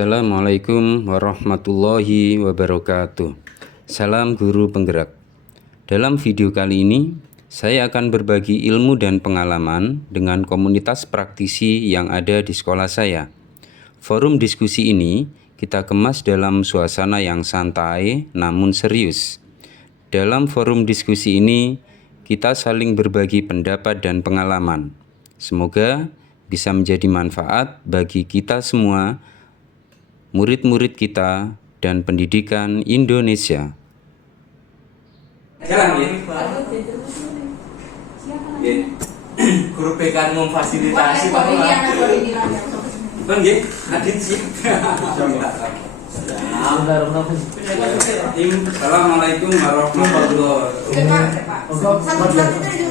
Assalamualaikum warahmatullahi wabarakatuh. Salam guru penggerak. Dalam video kali ini, saya akan berbagi ilmu dan pengalaman dengan komunitas praktisi yang ada di sekolah saya. Forum diskusi ini kita kemas dalam suasana yang santai namun serius. Dalam forum diskusi ini, kita saling berbagi pendapat dan pengalaman. Semoga bisa menjadi manfaat bagi kita semua, murid-murid kita, dan pendidikan Indonesia. Guru BK memfasilitasi Pak. Bukan nggih, Adit siap. Assalamualaikum warahmatullahi wabarakatuh.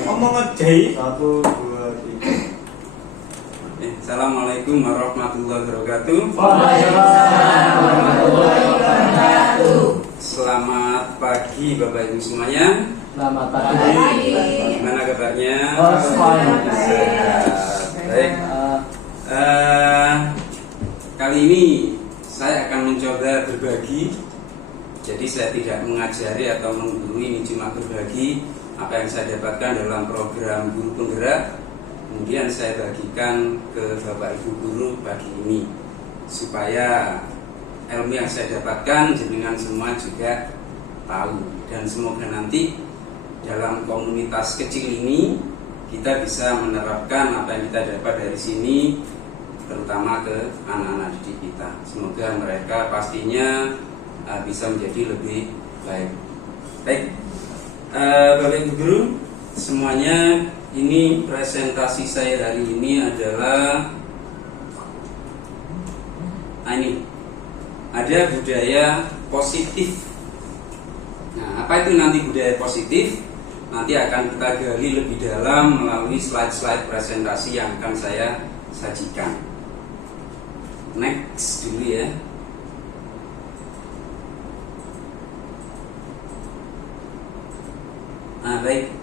Ngomong ngejai 1 2 3. Assalamualaikum warahmatullahi wabarakatuh. Selamat pagi Bapak Ibu semuanya. Selamat pagi. Gimana kabarnya? Baik. Kali ini saya akan mencoba berbagi. Jadi saya tidak mengajari atau menggurui, ini cuma berbagi apa yang saya dapatkan dalam program guru penggerak. Kemudian saya bagikan ke Bapak Ibu guru pagi ini supaya ilmu yang saya dapatkan jenengan semua juga tahu, dan semoga nanti dalam komunitas kecil ini kita bisa menerapkan apa yang kita dapat dari sini, terutama ke anak-anak didik kita. Semoga mereka pastinya bisa menjadi lebih baik. Baik, Bapak Ibu guru semuanya, ini presentasi saya hari ini adalah ini ada budaya positif. Nah, apa itu nanti budaya positif? Nanti akan kita gali lebih dalam melalui slide-slide presentasi yang akan saya sajikan. Next dulu ya. Nah, baik.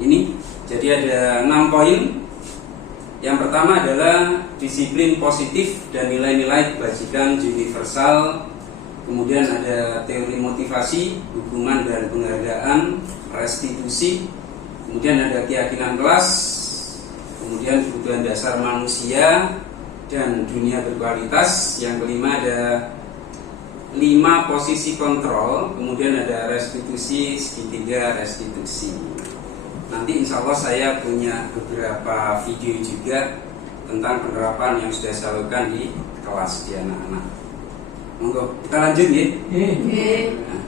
Ini jadi ada 6 poin. Yang pertama adalah disiplin positif dan nilai-nilai kebajikan universal. Kemudian ada teori motivasi, hukuman dan penghargaan, restitusi. Kemudian ada keyakinan kelas. Kemudian kebutuhan dasar manusia dan dunia berkualitas. Yang kelima ada 5 posisi kontrol. Kemudian ada restitusi, segitiga restitusi. Nanti insya Allah saya punya beberapa video juga tentang penerapan yang sudah saya lakukan di kelas di anak-anak. Monggo kita lanjut ya. Nah.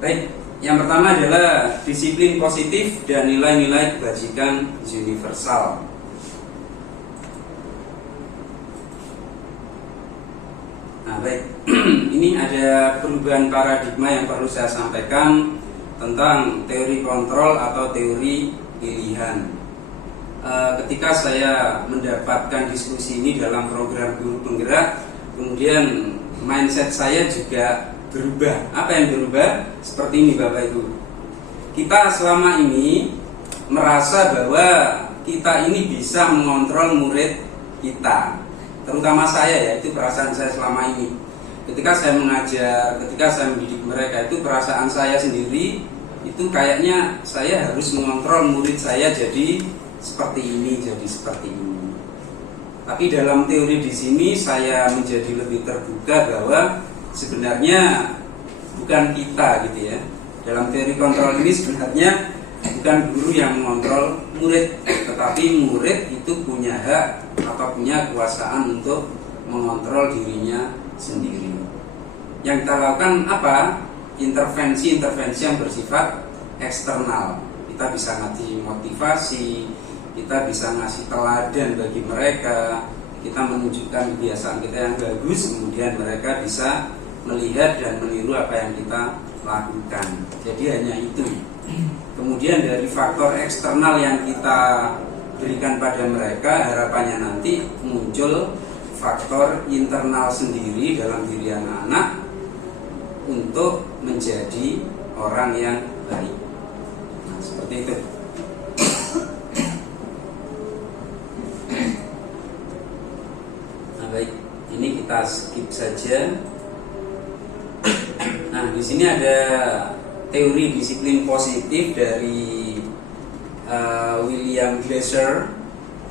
Baik, yang pertama adalah disiplin positif dan nilai-nilai kebajikan universal. Nah, baik, ini ada perubahan paradigma yang perlu saya sampaikan tentang teori kontrol atau teori pilihan. Ketika saya mendapatkan diskusi ini dalam program guru penggerak, kemudian mindset saya juga berubah. Apa yang berubah? Seperti ini Bapak Ibu. Kita selama ini merasa bahwa kita ini bisa mengontrol murid kita. Terutama saya ya, itu perasaan saya selama ini. Ketika saya mengajar, ketika saya mendidik mereka, itu perasaan saya sendiri, itu kayaknya saya harus mengontrol murid saya jadi seperti ini, jadi seperti ini. Tapi dalam teori di sini saya menjadi lebih terbuka bahwa sebenarnya bukan kita gitu ya. Dalam teori kontrol ini sebenarnya bukan guru yang mengontrol murid, tetapi murid itu punya hak atau punya kekuasaan untuk mengontrol dirinya sendiri. Yang kita lakukan apa? Intervensi-intervensi yang bersifat eksternal. Kita bisa ngasih motivasi, kita bisa ngasih teladan bagi mereka, kita menunjukkan kebiasaan kita yang bagus, kemudian mereka bisa melihat dan meniru apa yang kita lakukan. Jadi hanya itu. Kemudian dari faktor eksternal yang kita berikan pada mereka, harapannya nanti muncul faktor internal sendiri dalam diri anak-anak untuk menjadi orang yang baik. Nah, seperti itu. kita skip saja. Nah, di sini ada teori disiplin positif dari William Glasser,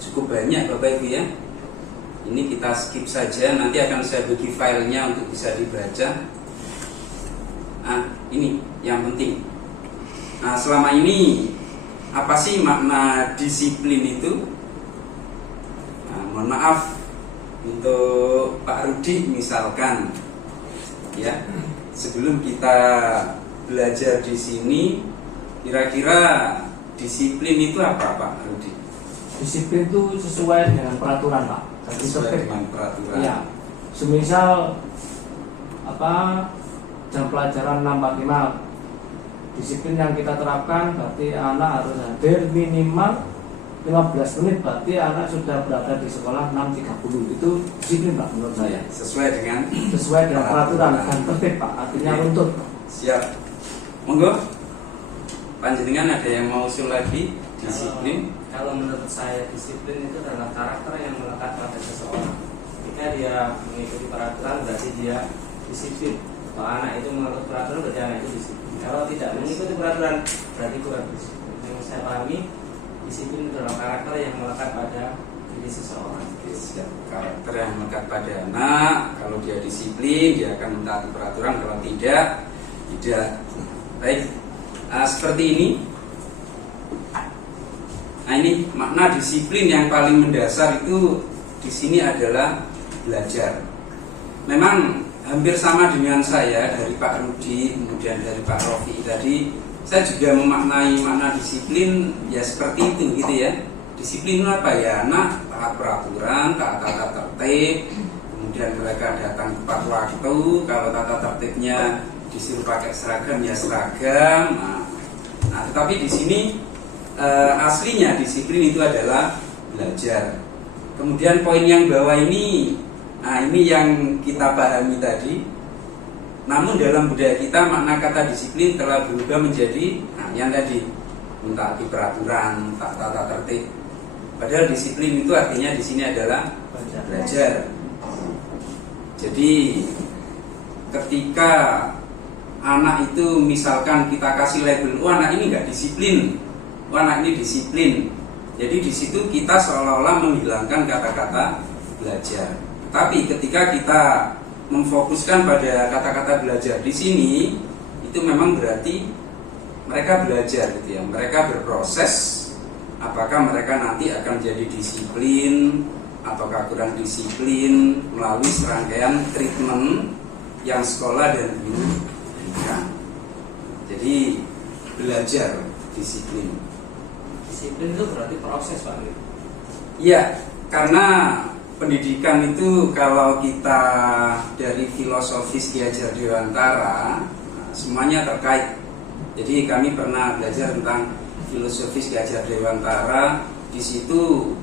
cukup banyak Bapak Ibu ya. Ini kita skip saja, nanti akan saya bagi filenya untuk bisa dibaca. Nah, ini yang penting. Nah, selama ini apa sih makna disiplin itu? Nah, mohon maaf untuk Pak Rudi misalkan, ya, sebelum kita belajar di sini, kira-kira disiplin itu apa Pak Rudi? Disiplin itu sesuai dengan peraturan Pak. Sesuai dengan peraturan. Ya, semisal jam pelajaran 6.45, disiplin yang kita terapkan berarti anak harus hadir minimal 15 menit, berarti anak sudah berada di sekolah 6.30. Itu disiplin Pak menurut saya. Sesuai dengan peraturan dan tertib Pak, artinya runtut. Siap. Monggo. Panjenengan ada yang mau usul lagi disiplin? Kalau menurut saya disiplin itu adalah karakter yang melekat pada seseorang. Ketika dia mengikuti peraturan berarti dia disiplin. Kalau anak itu mengikuti peraturan berarti anak itu disiplin. Kalau tidak mengikuti peraturan berarti kurang disiplin. Yang saya pahami, disiplin itu adalah karakter yang melekat pada diri seseorang. Siap. Karakter yang melekat pada anak, kalau dia disiplin dia akan mentaati peraturan, kalau tidak. Baik. Seperti ini. Nah, ini makna disiplin yang paling mendasar itu di sini adalah belajar. Memang hampir sama dengan saya dari Pak Rudi, kemudian dari Pak Rofi tadi. Saya juga memaknai makna disiplin ya seperti itu gitu ya. Disiplin itu apa ya? Anak taat peraturan, taat tata tertib, kemudian mereka datang tepat waktu. Kalau tata tertibnya disuruh pakai seragam ya seragam. Nah, tetapi di sini aslinya disiplin itu adalah belajar. Kemudian poin yang bawah ini, nah ini yang kita pahami tadi. Namun dalam budaya kita makna kata disiplin telah berubah menjadi yang tadi mentaati peraturan, tata tertib. Padahal disiplin itu artinya di sini adalah belajar. Jadi ketika anak itu misalkan kita kasih label, anak ini nggak disiplin, anak ini disiplin. Jadi di situ kita seolah-olah menghilangkan kata-kata belajar. Tapi ketika kita memfokuskan pada kata-kata belajar di sini, itu memang berarti mereka belajar gitu ya. Mereka berproses. Apakah mereka nanti akan jadi disiplin ataukah kurang disiplin melalui serangkaian treatment yang sekolah dan guru berikan. Jadi belajar disiplin. Disiplin itu berarti proses Pak. Iya, karena pendidikan itu kalau kita dari filosofis Ki Hajar Dewantara semuanya terkait. Jadi kami pernah belajar tentang filosofis Ki Hajar Dewantara. Di situ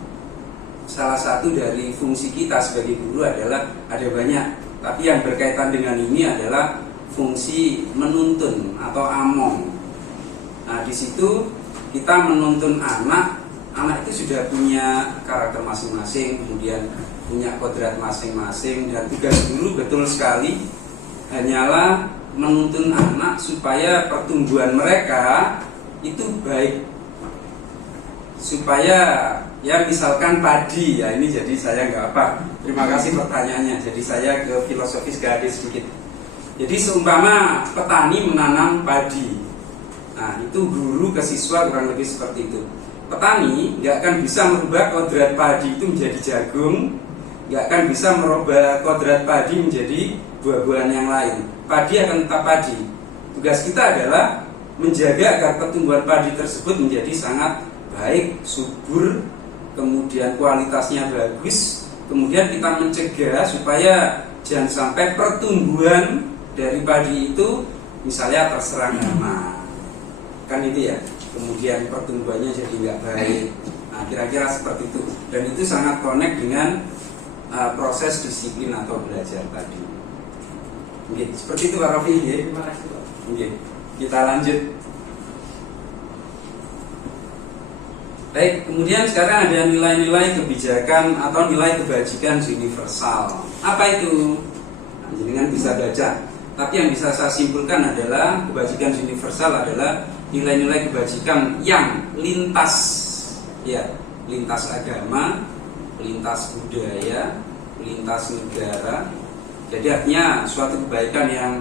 salah satu dari fungsi kita sebagai guru adalah ada banyak, tapi yang berkaitan dengan ini adalah fungsi menuntun atau among. Nah, di situ kita menuntun anak itu sudah punya karakter masing-masing, kemudian punya kodrat masing-masing, dan tugas guru betul sekali hanyalah menuntun anak supaya pertumbuhan mereka itu baik, supaya ya misalkan padi ya ini, jadi saya nggak apa. Terima kasih pertanyaannya. Jadi saya ke filosofis gadis sedikit. Jadi seumpama petani menanam padi, nah itu guru ke siswa kurang lebih seperti itu. Petani nggak akan bisa merubah kodrat padi itu menjadi jagung, nggak akan bisa merubah kodrat padi menjadi buah-buahan yang lain. Padi akan tetap padi. Tugas kita adalah menjaga agar pertumbuhan padi tersebut menjadi sangat baik, subur, kemudian kualitasnya bagus. Kemudian kita mencegah supaya jangan sampai pertumbuhan dari padi itu misalnya terserang hama, kan itu ya. Kemudian pertumbuhannya jadi nggak baik. Nah, kira-kira seperti itu. Dan itu sangat connect dengan proses disiplin atau belajar tadi. Oke, seperti itu Pak Rofi. Terima kasih Pak. Oke, kita lanjut. Baik, kemudian sekarang ada nilai-nilai kebijakan atau nilai kebajikan universal. Apa itu? Nah, jenengan bisa baca. Tapi yang bisa saya simpulkan adalah kebajikan universal adalah nilai-nilai kebajikan yang lintas, ya, lintas agama, lintas budaya, lintas negara. Jadi artinya suatu kebaikan yang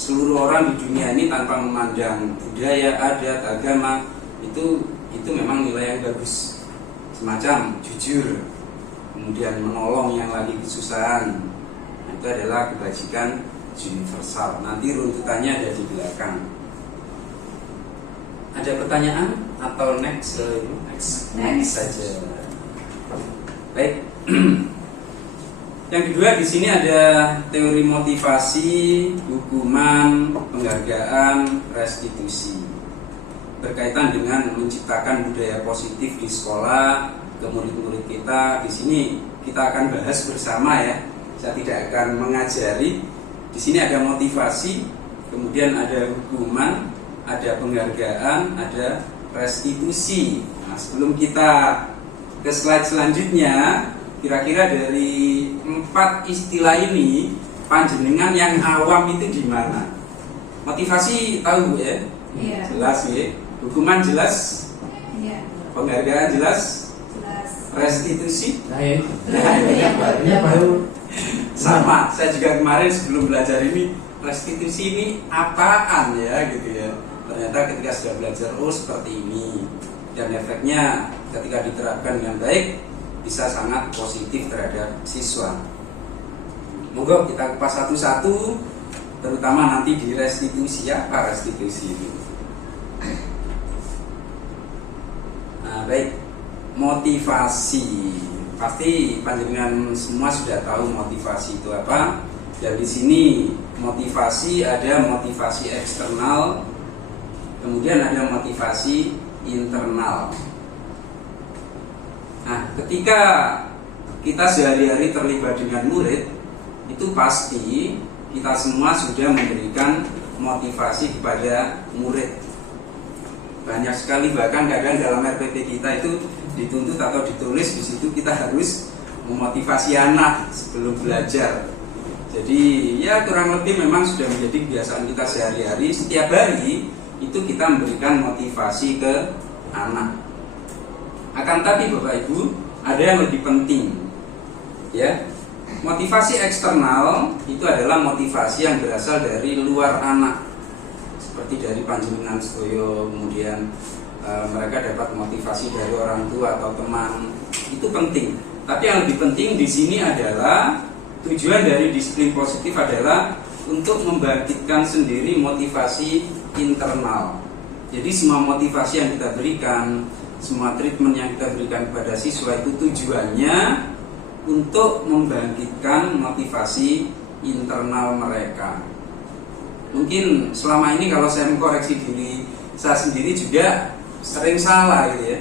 seluruh orang di dunia ini tanpa memandang budaya, adat, agama itu memang nilai yang bagus. Semacam jujur, kemudian menolong yang lagi kesusahan. Nah, itu adalah kebajikan universal. Nanti runtutannya ada di belakang. Ada pertanyaan atau next? Next saja. Baik. Yang kedua di sini ada teori motivasi, hukuman, penghargaan, restitusi. Berkaitan dengan menciptakan budaya positif di sekolah ke murid-murid kita. Di sini kita akan bahas bersama ya. Saya tidak akan mengajari. Di sini ada motivasi, kemudian ada hukuman, ada penghargaan, ada restitusi. Nah, sebelum kita ke slide selanjutnya, kira-kira dari 4 istilah ini panjenengan yang awam itu di mana? Motivasi tahu ya? Iya. Jelas ya. Hukuman jelas? Iya. Penghargaan jelas? Jelas. Restitusi? Barunya baru Sama, saya juga kemarin sebelum belajar ini, restitusi ini apaan ya gitu ya. Ternyata ketika sudah belajar, oh seperti ini. Dan efeknya ketika diterapkan dengan baik bisa sangat positif terhadap siswa. Monggo kita kupas satu-satu, terutama nanti di restitusi. Apa restitusi itu? Nah, baik, motivasi. Pasti panjenengan semua sudah tahu motivasi itu apa. Dan di sini motivasi ada motivasi eksternal, kemudian ada motivasi internal. Nah, ketika kita sehari-hari terlibat dengan murid, itu pasti kita semua sudah memberikan motivasi kepada murid. Banyak sekali, bahkan kadang dalam RPP kita itu dituntut atau ditulis di situ kita harus memotivasi anak sebelum belajar. Jadi ya kurang lebih memang sudah menjadi kebiasaan kita sehari-hari. Setiap hari itu kita memberikan motivasi ke anak. Akan tapi Bapak Ibu, ada yang lebih penting. Ya. Motivasi eksternal itu adalah motivasi yang berasal dari luar anak. Seperti dari panjenengan sedaya, kemudian mereka dapat motivasi dari orang tua atau teman. Itu penting. Tapi yang lebih penting di sini adalah tujuan dari disiplin positif adalah untuk membangkitkan sendiri motivasi internal. Jadi semua motivasi yang kita berikan, semua treatment yang kita berikan kepada siswa itu tujuannya untuk membangkitkan motivasi internal mereka. Mungkin selama ini kalau saya mengkoreksi diri saya sendiri juga sering salah gitu ya.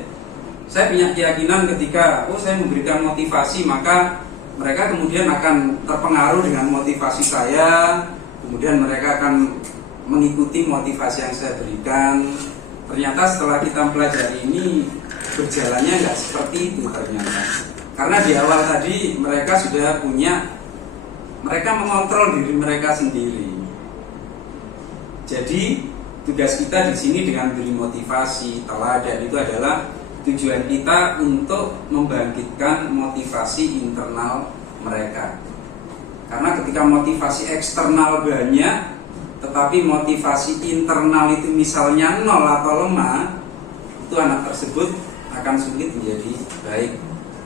Saya punya keyakinan ketika saya memberikan motivasi, maka mereka kemudian akan terpengaruh dengan motivasi saya, kemudian mereka akan mengikuti motivasi yang saya berikan. Ternyata setelah kita mempelajari ini berjalannya nggak seperti itu ternyata. Karena di awal tadi mereka sudah mereka mengontrol diri mereka sendiri. Jadi tugas kita di sini dengan beri motivasi, teladan itu adalah tujuan kita untuk membangkitkan motivasi internal mereka. Karena ketika motivasi eksternal banyak, tetapi motivasi internal itu misalnya nol atau lemah, itu anak tersebut akan sulit menjadi baik.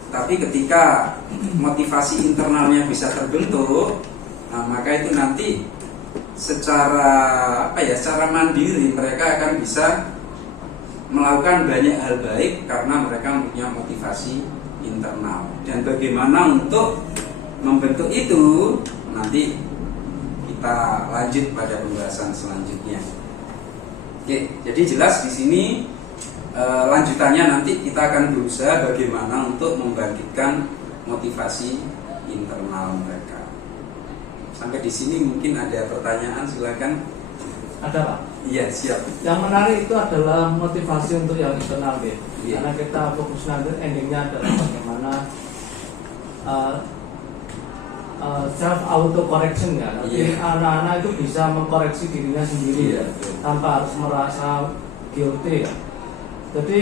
Tapi ketika motivasi internalnya bisa terbentuk, maka itu nanti secara mandiri mereka akan bisa melakukan banyak hal baik karena mereka mempunyai motivasi internal. Dan bagaimana untuk membentuk itu nanti kita lanjut pada pembahasan selanjutnya. Oke, jadi jelas di sini lanjutannya nanti kita akan berusaha bagaimana untuk membangkitkan motivasi internal mereka. Sampai di sini mungkin ada pertanyaan, silakan. Ada Pak. Iya, siap. Yang menarik itu adalah motivasi untuk yang internal gitu. Iya. Karena kita fokus nanti endingnya adalah bagaimana self auto correction ya. Jadi Iya. anak-anak itu bisa mengkoreksi dirinya sendiri Iya. ya, tanpa harus merasa guilty ya. Jadi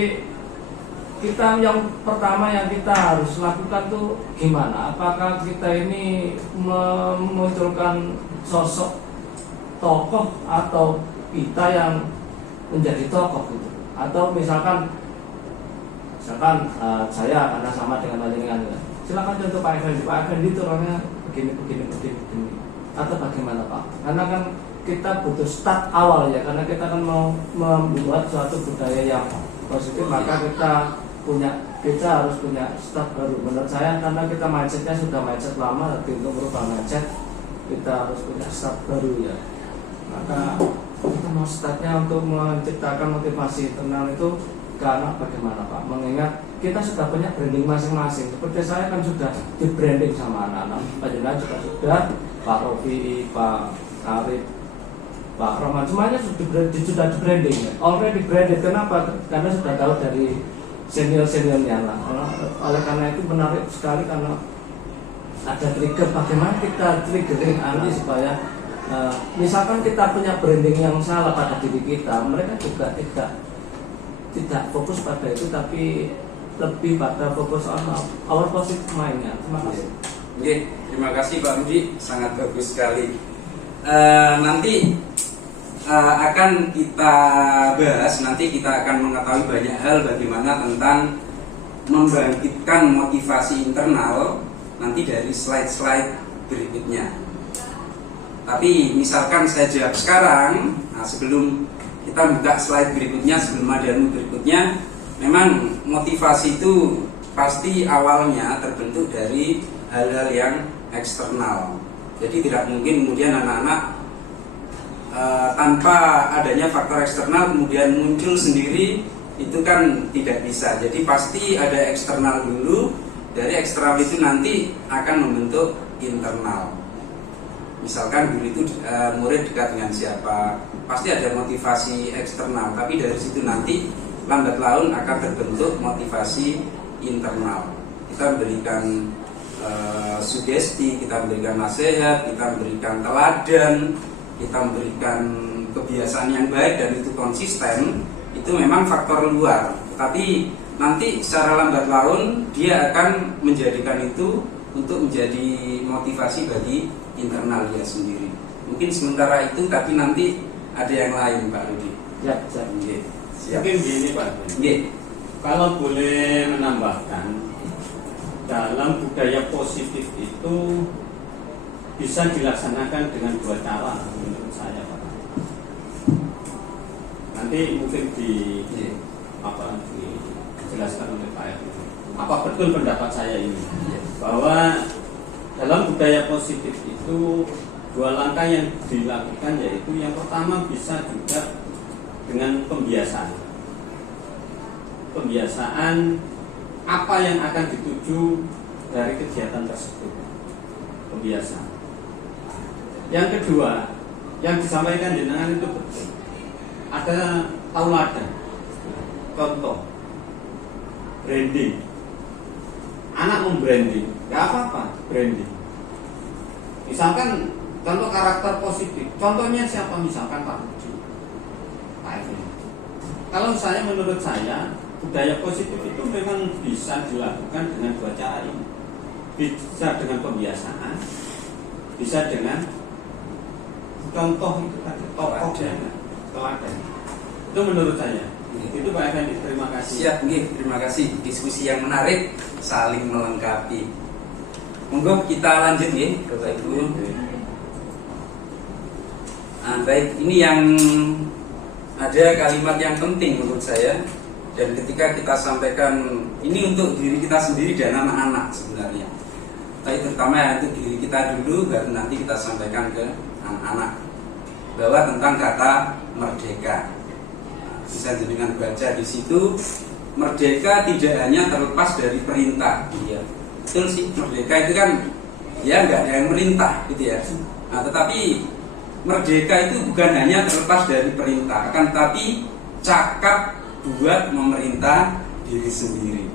kita yang pertama yang kita harus lakukan tuh gimana? Apakah kita ini memunculkan sosok tokoh atau kita yang menjadi tokoh gitu? Atau misalkan saya karena sama dengan panjenengan ya. Silakan contoh Pak Effendi itu orangnya begini. Atau bagaimana Pak? Karena kan kita butuh start awal ya, karena kita kan mau membuat suatu budaya yang positif, maka kita harus punya start baru. Menurut saya karena kita mindsetnya sudah mindset lama, tapi untuk merubah mindset kita harus punya start baru ya. Maka kita mau startnya untuk menciptakan motivasi internal itu karena bagaimana Pak? Mengingat kita sudah punya branding masing-masing. Seperti saya kan sudah di branding sama anak-anak. Pak Jenderal juga sudah, Pak Rofi, Pak Arif, Pak Roman, semuanya sudah di branding ya. Already branded. Kenapa? Karena sudah tahu dari senior-seniornya lah. Oleh karena itu menarik sekali karena ada trigger. Bagaimana kita triggering anak supaya misalkan kita punya branding yang salah pada diri kita, mereka juga tidak fokus pada itu, tapi lebih pada fokus on our positive mind-nya. Terima kasih. Oke, terima kasih Pak Rudi, sangat bagus sekali. Nanti akan kita bahas, nanti kita akan mengetahui banyak hal bagaimana tentang membangkitkan motivasi internal nanti dari slide-slide berikutnya. Tapi misalkan saya jawab sekarang, sebelum kita buka slide berikutnya, sebelum ada berikutnya, memang motivasi itu pasti awalnya terbentuk dari hal-hal yang eksternal. Jadi tidak mungkin kemudian anak-anak tanpa adanya faktor eksternal kemudian muncul sendiri, itu kan tidak bisa. Jadi pasti ada eksternal dulu, dari eksternal itu nanti akan membentuk internal. Misalkan guru itu murid dekat dengan siapa, pasti ada motivasi eksternal, tapi dari situ nanti lambat laun akan terbentuk motivasi internal. Kita memberikan sugesti, kita memberikan nasihat, kita memberikan teladan, kita memberikan kebiasaan yang baik dan itu konsisten, itu memang faktor luar. Tapi nanti secara lambat laun dia akan menjadikan itu untuk menjadi motivasi bagi internal dia sendiri. Mungkin sementara itu, tapi nanti ada yang lain Pak Rudi. Ya, siap. Siap. Mungkin gini Pak. Kalau boleh menambahkan, dalam budaya positif itu bisa dilaksanakan dengan dua cara menurut saya Pak. Nanti mungkin dijelaskan oleh Pak Edi. Apa betul pendapat saya ini? Bahwa dalam budaya positif itu dua langkah yang dilakukan, yaitu yang pertama bisa juga dengan pembiasaan. Pembiasaan apa yang akan dituju dari kegiatan tersebut. Pembiasaan. Yang kedua, yang disampaikan jenengan itu betul. Ada tauladan. Contoh branding. Anak membranding, gak apa-apa branding. Misalkan contoh karakter positif, contohnya siapa? Misalkan Pak Rudi, Pak Effendi. Kalau menurut saya budaya positif itu memang bisa dilakukan dengan dua cara ini. Bisa dengan pembiasaan, bisa dengan contoh itu tadi, teladan. Itu menurut saya. Itu Pak Effendi, terima kasih. Siap, terima kasih. Diskusi yang menarik, saling melengkapi. Monggo kita lanjut Bapak Ibu. Baik, ini yang ada kalimat yang penting menurut saya, dan ketika kita sampaikan ini untuk diri kita sendiri dan anak-anak sebenarnya. Tapi terutama untuk diri kita dulu, baru nanti kita sampaikan ke anak-anak. Bahwa tentang kata merdeka. Bisa dengan baca di situ, merdeka tidak hanya terlepas dari perintah. Iya, betul sih, merdeka itu kan ya nggak ada yang merintah gitu ya. Nah, tetapi merdeka itu bukan hanya terlepas dari perintah, akan tapi cakap buat memerintah diri sendiri.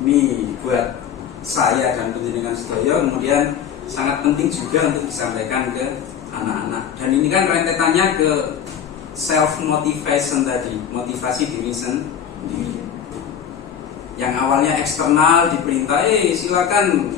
Ini buat saya dan penjenengan sedaya kemudian sangat penting juga untuk disampaikan ke anak-anak. Dan ini kan rentetannya ke self motivation tadi, motivasi diri sendiri. Yang awalnya eksternal diperintah, silakan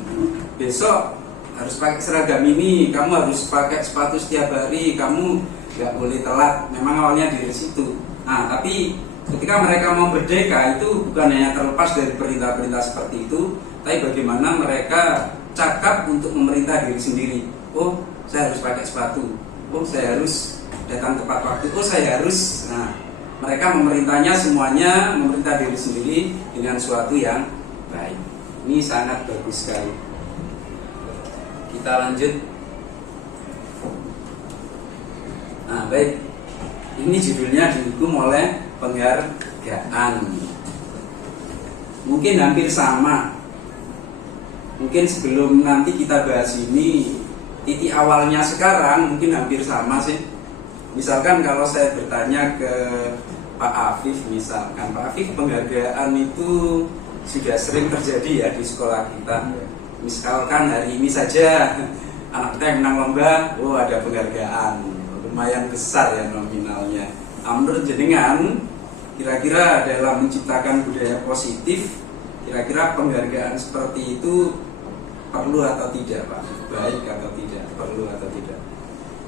besok harus pakai seragam ini, kamu harus pakai sepatu setiap hari, kamu nggak boleh telat. Memang awalnya dari situ. Nah, tapi ketika mereka mau merdeka itu bukan hanya terlepas dari perintah-perintah seperti itu, tapi bagaimana mereka cakap untuk memerintah diri sendiri. Oh, saya harus pakai sepatu. Oh, saya harus datang tepat waktu. Oh, saya harus. Nah, mereka memerintahnya semuanya, memerintah diri sendiri dengan suatu yang baik. Ini sangat bagus sekali. Kita lanjut. Nah, baik. Ini judulnya dihukum oleh penghargaan. Mungkin hampir sama. Mungkin sebelum nanti kita bahas ini, titik awalnya sekarang mungkin hampir sama sih. Misalkan kalau saya bertanya ke Pak Afif, misalkan Pak Afif, penghargaan itu sudah sering terjadi ya di sekolah kita. Misalkan hari ini saja anak kita yang menang lomba, ada penghargaan lumayan besar ya nominalnya. Menurut jenengan, kira-kira dalam menciptakan budaya positif, kira-kira penghargaan seperti itu perlu atau tidak, Pak? Baik atau tidak? Perlu atau tidak?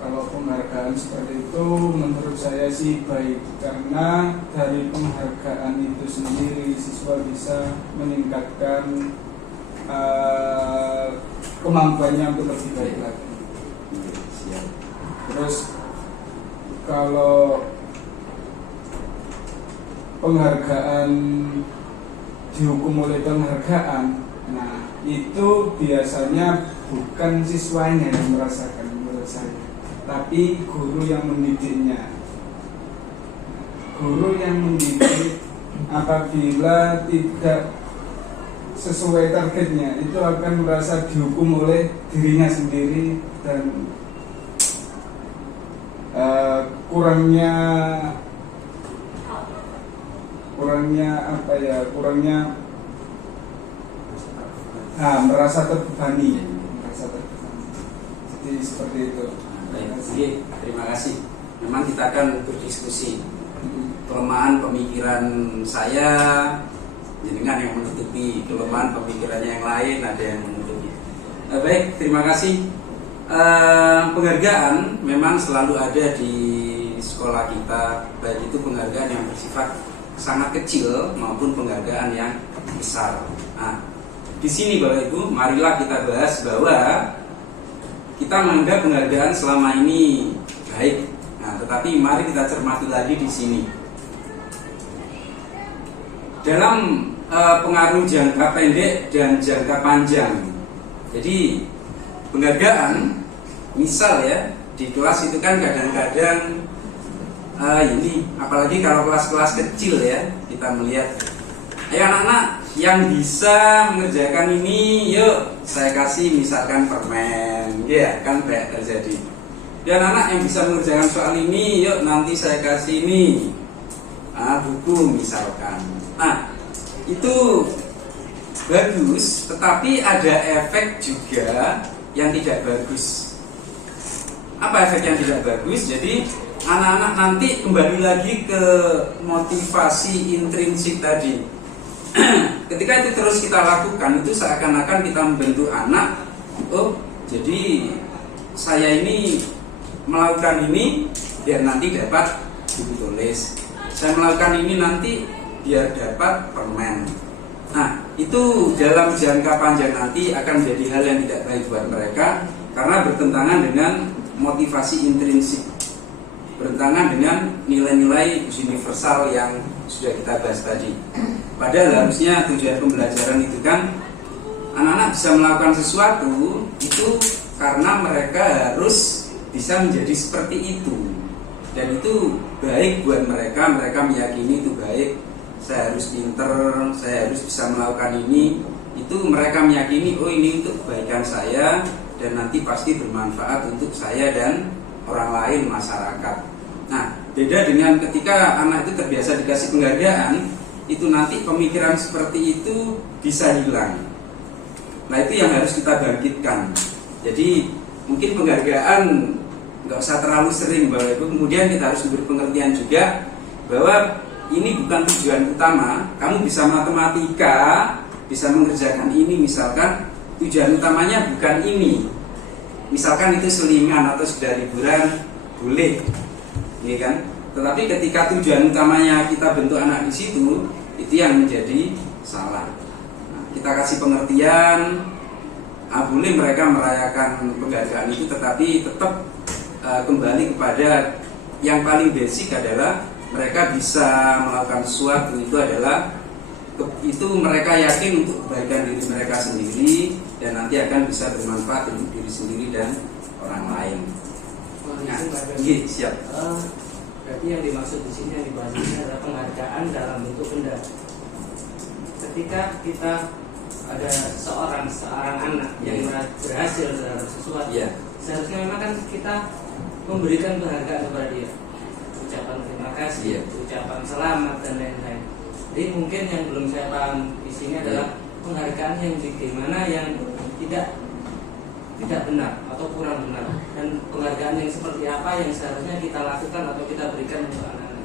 Kalau penghargaan seperti itu menurut saya sih baik, karena dari penghargaan itu sendiri siswa bisa meningkatkan kemampuannya untuk lebih baik lagi. Terus kalau penghargaan dihukum oleh penghargaan, nah itu biasanya bukan siswanya yang merasakan menurut saya, tapi guru yang mendidiknya. Guru yang mendidik apabila tidak sesuai targetnya itu akan merasa dihukum oleh dirinya sendiri dan merasa terbebani. Jadi seperti itu. Baik, terima kasih. Memang kita akan berdiskusi. Kelemahan pemikiran saya, jenengan yang menutupi. Kelemahan pemikirannya yang lain, ada yang menutupi. Baik, terima kasih. Penghargaan memang selalu ada di sekolah kita, baik itu penghargaan yang bersifat sangat kecil maupun penghargaan yang besar. Nah, di sini Bapak Ibu, marilah kita bahas bahwa kita menganggap penghargaan selama ini baik. Nah, tetapi mari kita cermati lagi di sini. Dalam pengaruh jangka pendek dan jangka panjang. Jadi penghargaan, misal ya di kelas itu kan kadang-kadang ini, apalagi kalau kelas-kelas kecil ya, kita melihat, ayo anak-anak yang bisa mengerjakan ini, yuk saya kasih misalkan permen, ya kan banyak terjadi. Dan anak yang bisa mengerjakan soal ini, yuk nanti saya kasih ini buku misalkan. Nah, itu bagus, tetapi ada efek juga yang tidak bagus. Apa efek yang tidak bagus? Jadi anak-anak nanti kembali lagi ke motivasi intrinsik tadi. Ketika itu terus kita lakukan, itu seakan-akan kita membentuk anak. Oh, jadi saya ini melakukan ini biar nanti dapat buku tulis. Saya melakukan ini nanti biar dapat permen. Nah, itu dalam jangka panjang nanti akan menjadi hal yang tidak baik buat mereka, karena bertentangan dengan motivasi intrinsik, bertentangan dengan nilai-nilai universal yang sudah kita bahas tadi. Padahal harusnya tujuan pembelajaran itu kan anak-anak bisa melakukan sesuatu itu karena mereka harus bisa menjadi seperti itu, dan itu baik buat mereka. Mereka meyakini itu baik. Saya harus pinter, saya harus bisa melakukan ini. Itu mereka meyakini, oh ini untuk kebaikan saya, dan nanti pasti bermanfaat untuk saya dan orang lain, masyarakat. Nah, beda dengan ketika anak itu terbiasa dikasih penghargaan, itu nanti pemikiran seperti itu bisa hilang. Nah, itu yang harus kita bangkitkan. Jadi mungkin penghargaan nggak usah terlalu sering, bahwa itu kemudian kita harus beri pengertian juga bahwa ini bukan tujuan utama. Kamu bisa matematika, bisa mengerjakan ini, misalkan tujuan utamanya bukan ini. Misalkan itu selingan atau sekedar hiburan, boleh, ya kan? Tetapi ketika tujuan utamanya kita bentuk anak di situ, itu yang menjadi salah. Nah, kita kasih pengertian, boleh mereka merayakan penghargaan itu, tetapi tetap kembali kepada yang paling basic adalah mereka bisa melakukan sesuatu itu adalah itu mereka yakin untuk kebaikan diri mereka sendiri dan nanti akan bisa bermanfaat untuk diri sendiri dan orang lain. Nah, siap. Berarti yang dimaksud di sini yang dibahas ini adalah penghargaan dalam bentuk benda. Ketika kita ada seorang anak yang berhasil dalam sesuatu, seharusnya memang kan kita memberikan penghargaan kepada dia, ucapan terima kasih, ucapan selamat dan lain-lain. Jadi mungkin yang belum saya paham di sini adalah penghargaan yang bagaimana yang tidak benar atau kurang benar, dan penghargaan yang seperti apa yang seharusnya kita lakukan atau kita berikan untuk anak-anak.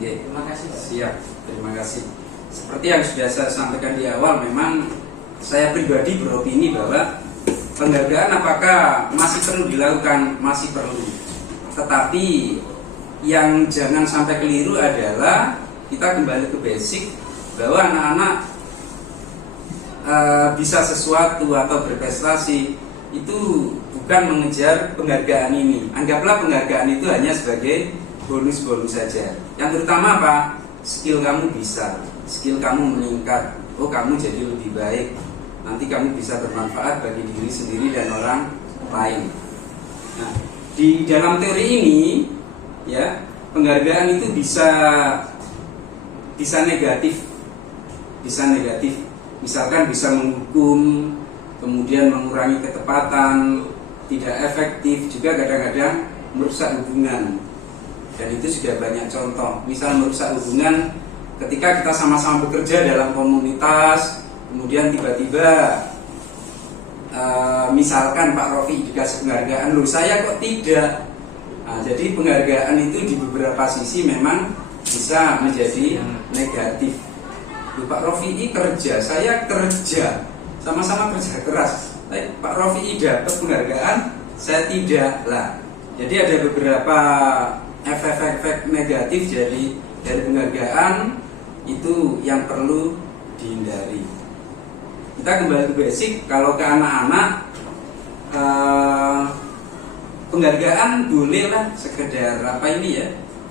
Terima kasih, Pak. Siap, terima kasih. Seperti yang sudah saya sampaikan di awal, memang saya pribadi beropini bahwa penghargaan apakah masih perlu dilakukan, masih perlu. Tetapi yang jangan sampai keliru adalah kita kembali ke basic bahwa anak-anak bisa sesuatu atau berprestasi itu bukan mengejar penghargaan ini. Anggaplah penghargaan itu hanya sebagai bonus-bonus saja. Yang terutama apa? Skill kamu bisa, skill kamu meningkat. Oh, kamu jadi lebih baik. Nanti kamu bisa bermanfaat bagi diri sendiri dan orang lain. Nah, di dalam teori ini, ya, penghargaan itu bisa negatif, misalkan bisa menghukum, kemudian mengurangi ketepatan, tidak efektif, juga kadang-kadang merusak hubungan. Dan itu sudah banyak contoh. Misal merusak hubungan ketika kita sama-sama bekerja dalam komunitas, kemudian tiba-tiba misalkan Pak Rofi dikasih penghargaan, loh saya kok tidak. Nah, jadi penghargaan itu di beberapa sisi memang bisa menjadi negatif. Pak Rofi kerja, saya kerja, sama-sama kerja keras. Pak Rofi dapat penghargaan, saya tidak lah. Jadi ada beberapa efek-efek negatif dari penghargaan itu yang perlu dihindari. Kita kembali ke basic. Kalau ke anak-anak, penghargaan bolehlah sekedar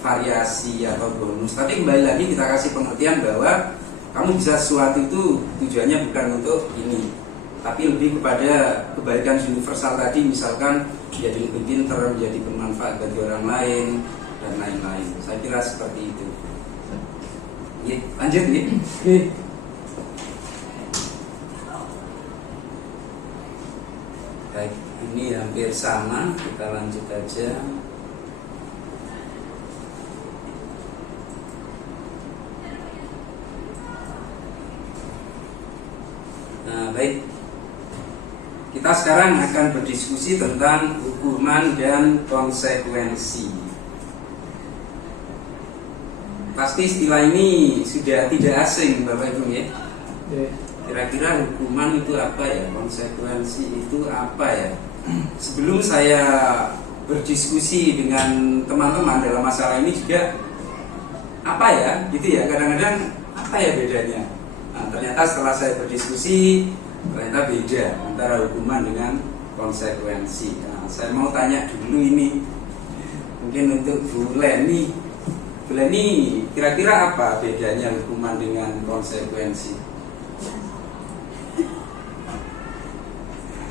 variasi atau bonus. Tapi kembali lagi kita kasih pengertian bahwa kamu bisa sesuatu itu tujuannya bukan untuk ini, tapi lebih kepada kebaikan universal tadi, misalkan menjadi lebih pintar, menjadi bermanfaat bagi orang lain dan lain-lain. Saya kira seperti itu. Lanjut nih. Baik, ini hampir sama, kita lanjut aja. Nah, baik. Kita sekarang akan berdiskusi tentang hukuman dan konsekuensi. Pasti istilah ini sudah tidak asing Bapak Ibu ya. Kira-kira hukuman itu apa ya? Konsekuensi itu apa ya? Sebelum saya berdiskusi dengan teman-teman dalam masalah ini juga apa ya? Gitu ya, kadang-kadang apa ya bedanya? Nah, ternyata setelah saya berdiskusi, ternyata beda antara hukuman dengan konsekuensi. Nah, saya mau tanya dulu ini, mungkin untuk Bu Leni. Bu Leni, kira-kira apa bedanya hukuman dengan konsekuensi?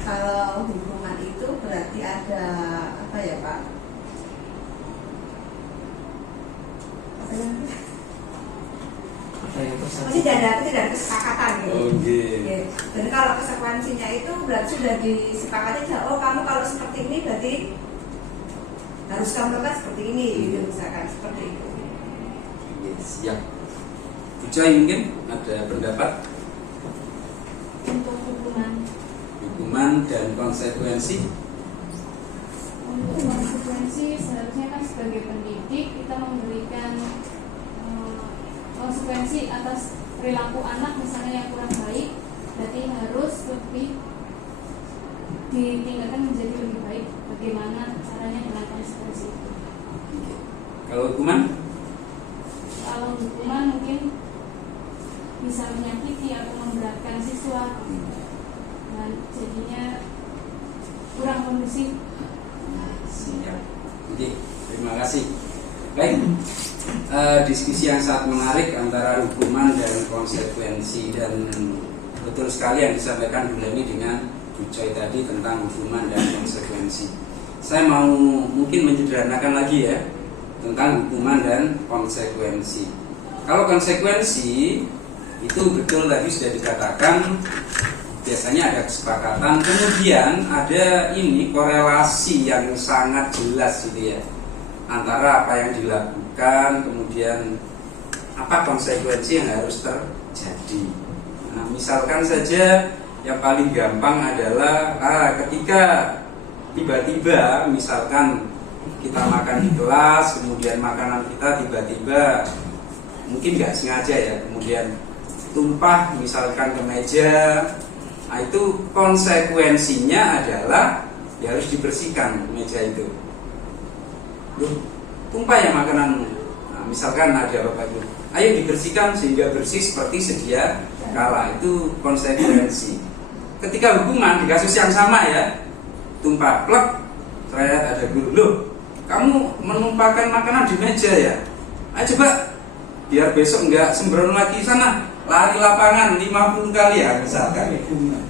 Kalau hukuman itu berarti ada apa ya Pak? tidak ada kesepakatan gitu. Oke. Ya. Dan kalau konsekuensinya itu berarti sudah disepakati, oh kamu kalau seperti ini berarti harus kamu lakukan seperti ini, gitu, misalkan seperti itu. Siap. Bu Joy mungkin ada pendapat Untuk hukuman dan konsekuensi. untuk konsekuensi seharusnya kan sebagai pendidik kita memberikan konsekuensi atas perilaku anak misalnya yang kurang baik, berarti harus lebih ditingkatkan menjadi lebih baik. Bagaimana caranya dengan konsekuensi itu? Kalau hukuman? Kalau hukuman mungkin bisa menyakiti atau memberatkan siswa dan jadinya kurang kondusif. Siap. Oke, terima kasih. Baik, diskusi yang sangat menarik antara hukuman dan konsekuensi, dan betul sekali yang disampaikan Bu Leni dengan Bu Joy tadi tentang hukuman dan konsekuensi. Saya mau mungkin menyederhanakan lagi ya tentang hukuman dan konsekuensi. Kalau konsekuensi itu betul tadi sudah dikatakan, biasanya ada kesepakatan, kemudian ada ini korelasi yang sangat jelas gitu ya antara apa yang dilakukan, kemudian apa konsekuensi yang harus terjadi. Nah, misalkan saja yang paling gampang adalah ketika tiba-tiba misalkan kita makan di kelas, kemudian makanan kita tiba-tiba mungkin nggak sengaja ya, kemudian tumpah misalkan ke meja. Nah, itu konsekuensinya adalah ya harus dibersihkan meja itu. Loh, tumpah ya makananmu. Nah, misalkan ada bapak ibu, ayo dibersihkan sehingga bersih seperti sedia kala. Itu konsekuensi. Ketika hukuman di kasus yang sama ya, tumpah plek, ternyata ada guru, loh kamu menumpahkan makanan di meja ya. Ayo coba biar besok enggak sembrono lagi, sana lari lapangan 50 kali ya misalkan.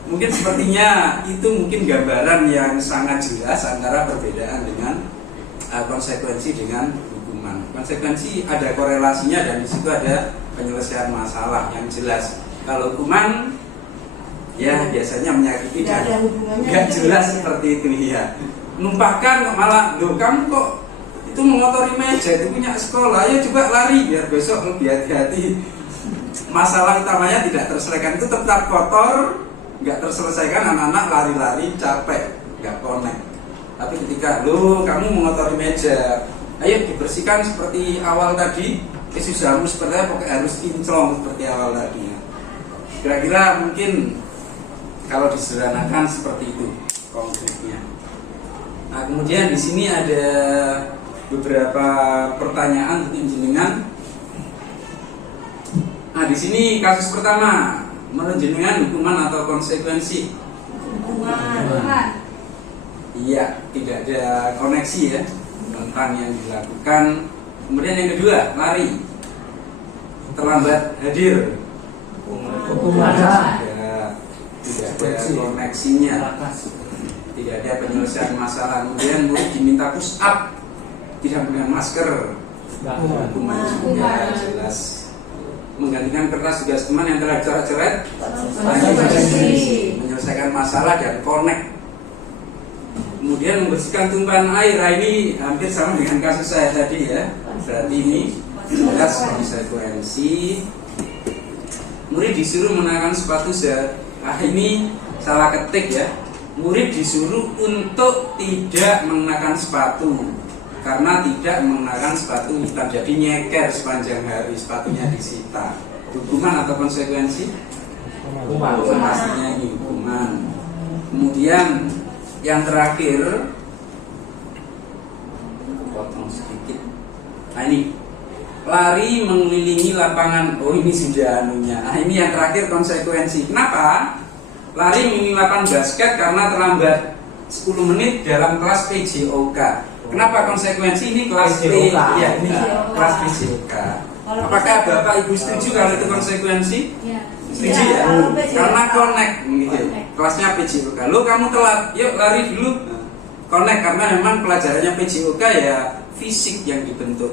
Mungkin sepertinya itu mungkin gambaran yang sangat jelas antara perbedaan dengan konsekuensi dengan hukuman. Konsekuensi ada korelasinya dan di situ ada penyelesaian masalah yang jelas. Kalau hukuman ya biasanya menyakiti dan nggak jelas seperti itu ya. Numpahkan kok malah, loh kamu kok itu mengotori meja, itu punya sekolah, ayo coba lari biar besok lebih hati-hati. Masalah utamanya tidak terselesaikan, itu tetap kotor, nggak terselesaikan, anak-anak lari-lari capek, nggak connect. Tapi ketika lo kamu mengotori meja, ayo dibersihkan seperti awal tadi, susahmu seperti apa, pokoknya harus kinclong seperti awal tadi. Kira-kira mungkin kalau disederhanakan seperti itu konkretnya. Nah, kemudian di sini ada beberapa pertanyaan untuk jenengan. Nah, di sini kasus pertama, menurut jenengan hukuman atau konsekuensi? Hukuman. Iya, tidak ada koneksi ya tentang yang dilakukan. Kemudian yang kedua, lari, terlambat hadir. Hukuman. Tidak ada koneksinya, tidak ada penyelesaian masalah. Kemudian murid diminta push up, tidak punya masker, hukuman juga jelas. Menggantikan kertas tugas teman yang telah coret-coret, menyelesaikan masalah dan connect. Kemudian membersihkan tumpahan air. Nah, ini hampir sama dengan kasus saya tadi ya. Berarti ini jelas konsekuensi. Murid disuruh mengenakan sepatu set. Nah, ini salah ketik ya. Murid disuruh untuk tidak mengenakan sepatu karena tidak mengenakan sepatu hitam, jadi nyeker sepanjang hari, sepatunya disita. Hukuman atau konsekuensi? Hukuman. Pastinya ini hukuman. Kemudian yang terakhir, potong sedikit. Nah, ini lari mengelilingi lapangan. Oh, ini sudah anunya. Nah, ini yang terakhir konsekuensi. Kenapa? Lari mengelilingi lapangan basket karena terlambat 10 menit dalam kelas PJOK. Kenapa konsekuensi? Ini kelas PJOK. Ya, ini kelas PJOK. Apakah Bapak Ibu setuju kalau itu konsekuensi? Ya. Setuju ya? Karena connect gitu. Kelasnya PJOK. Lo kamu telat, yuk lari dulu. Connect karena memang pelajarannya PJOK ya fisik yang dibentuk.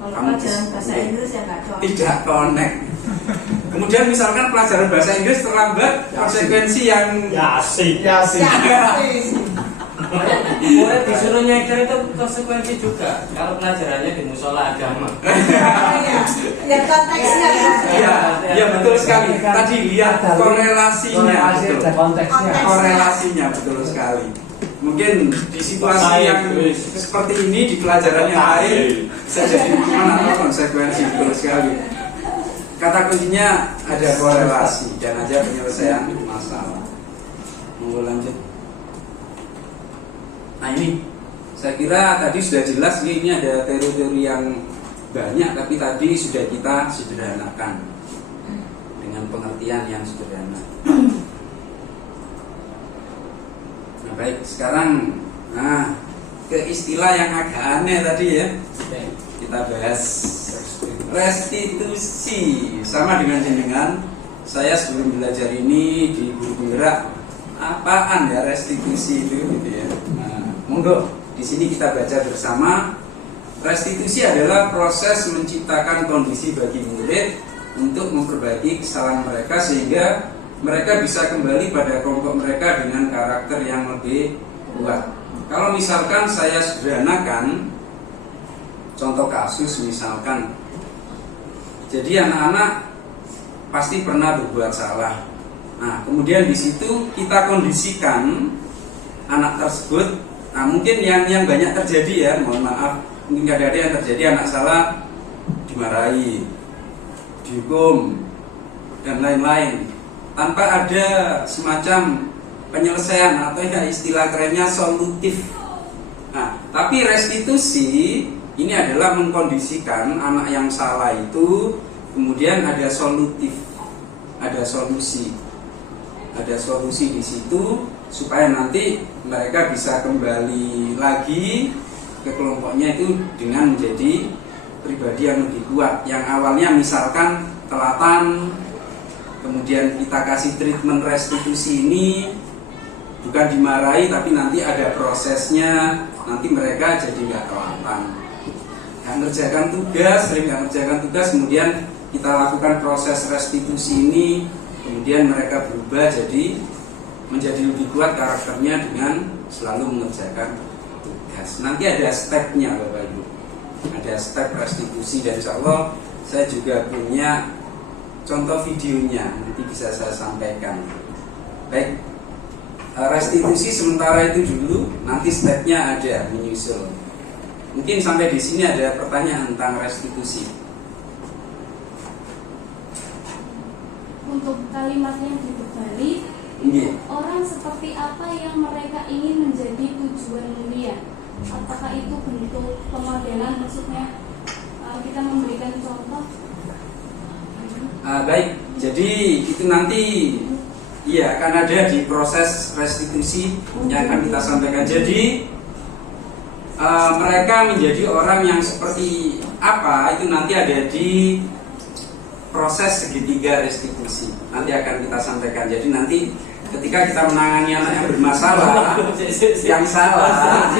Kalau kamu pelajaran bahasa mungkin Inggris ya nggak cocok. tidak connect. Kemudian misalkan pelajaran bahasa Inggris terlambat, konsekuensi yang asik. Ya sih. Murid disuruh nyeker itu konsekuensi juga kalau pelajarannya di musola agama. Ya konteksnya kan. ya betul sekali. Tadi lihat korelasinya, Korelasi betul. dan konteksnya. Korelasinya betul sekali. Mungkin di situasi yang seperti ini di pelajaran yang lain bisa jadi hukuman atau konsekuensi, betul sekali. Kata kuncinya ada korelasi dan ada penyelesaian masalah. Mau lanjut. Nah ini saya kira tadi sudah jelas, ini ada teori-teori yang banyak tapi tadi sudah kita sederhanakan dengan pengertian yang sederhana. Nah baik, sekarang ke istilah yang agak aneh tadi ya. Kita bahas restitusi. Sama dengan jenengan, saya sebelum belajar ini di guru penggerak, apaan ya restitusi itu gitu ya. Nah, monggo di sini kita baca bersama. Restitusi adalah proses menciptakan kondisi bagi murid untuk memperbaiki kesalahan mereka sehingga mereka bisa kembali pada kelompok mereka dengan karakter yang lebih kuat. Kalau misalkan saya sederhanakan contoh kasus, misalkan jadi anak-anak pasti pernah berbuat salah. Nah, kemudian di situ kita kondisikan anak tersebut. Nah, mungkin yang banyak terjadi ya, mohon maaf, mungkin kadang-kadang yang terjadi anak salah dimarahi, dihukum, dan lain-lain tanpa ada semacam penyelesaian atau ya istilah kerennya solutif. Nah, tapi restitusi ini adalah mengkondisikan anak yang salah itu kemudian ada solutif, ada solusi di situ supaya nanti mereka bisa kembali lagi ke kelompoknya itu dengan menjadi pribadi yang lebih kuat. Yang awalnya misalkan telatan, kemudian kita kasih treatment restitusi ini, bukan dimarahi tapi nanti ada prosesnya, nanti mereka jadi nggak telatan, nggak ngerjakan tugas, sering nggak ngerjakan tugas, kemudian kita lakukan proses restitusi ini, kemudian mereka berubah menjadi lebih kuat karakternya dengan selalu mengerjakan tugas. Nanti ada stepnya Bapak Ibu, ada step restitusi dan insya Allah saya juga punya contoh videonya, nanti bisa saya sampaikan. Baik, restitusi sementara itu dulu, nanti stepnya ada menyusul. Mungkin sampai di sini ada pertanyaan tentang restitusi. Untuk kalimatnya yang dibalik, Iya. orang seperti apa yang mereka ingin menjadi tujuan mulia? Apakah itu bentuk pemodelan, maksudnya kita memberikan contoh? Baik, jadi itu nanti iya akan ada di proses restitusi yang akan kita sampaikan. Jadi mereka menjadi orang yang seperti apa itu nanti ada di proses segitiga restitusi. Nanti akan kita sampaikan. Jadi nanti ketika kita menangani anak yang bermasalah, yang salah,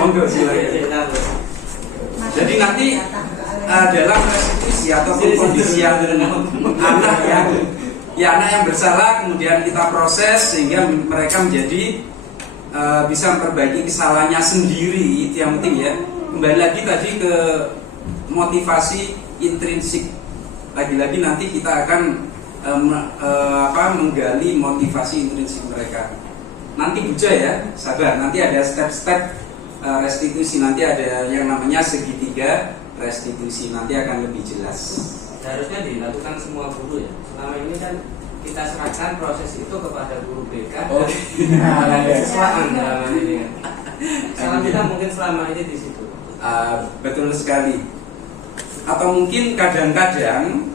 monggo silakan. Jadi nanti dalam restitusi ataupun kondisi yang anak yang bersalah kemudian kita proses sehingga mereka menjadi bisa memperbaiki kesalahannya sendiri, itu yang penting ya. Kembali lagi tadi ke motivasi intrinsik. Lagi-lagi nanti kita akan menggali motivasi intrinsik mereka. Nanti buja ya, sabar. Nanti ada step-step restitusi. Nanti ada yang namanya segitiga restitusi. Nanti akan lebih jelas. Harusnya dilakukan semua guru ya. Selama ini kan kita serahkan proses itu kepada guru BK. Oh, Kesalahan dalam ini. Salah kita mungkin selama ini di situ. Betul sekali. Atau mungkin kadang-kadang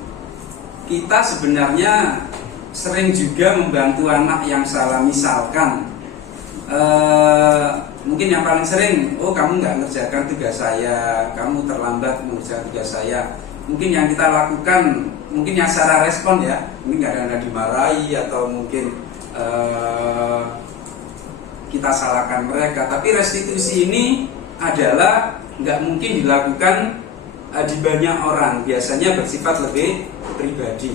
kita sebenarnya sering juga membantu anak yang salah. Misalkan mungkin yang paling sering, oh kamu nggak ngerjakan tugas saya, kamu terlambat mengerjakan tugas saya. Mungkin yang kita lakukan, mungkin yang secara respon ya, mungkin kadang-kadang dimarahi atau mungkin kita salahkan mereka. Tapi restitusi ini adalah nggak mungkin dilakukan di banyak orang, biasanya bersifat lebih pribadi.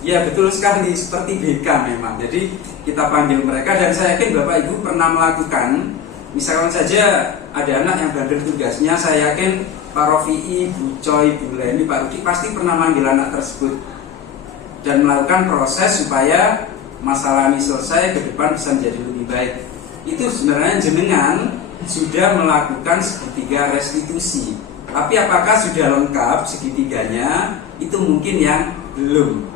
Ya betul sekali, seperti BK memang. Jadi kita panggil mereka, dan saya yakin Bapak Ibu pernah melakukan. Misalkan saja ada anak yang bandel tugasnya, saya yakin Pak Rofi'i, Bu Coy, Bu Leni, Pak Rudi pasti pernah manggil anak tersebut dan melakukan proses supaya masalah ini selesai, ke depan bisa menjadi lebih baik. Itu sebenarnya jenengan sudah melakukan segitiga restitusi. Tapi apakah sudah lengkap segitiganya? Itu mungkin yang belum.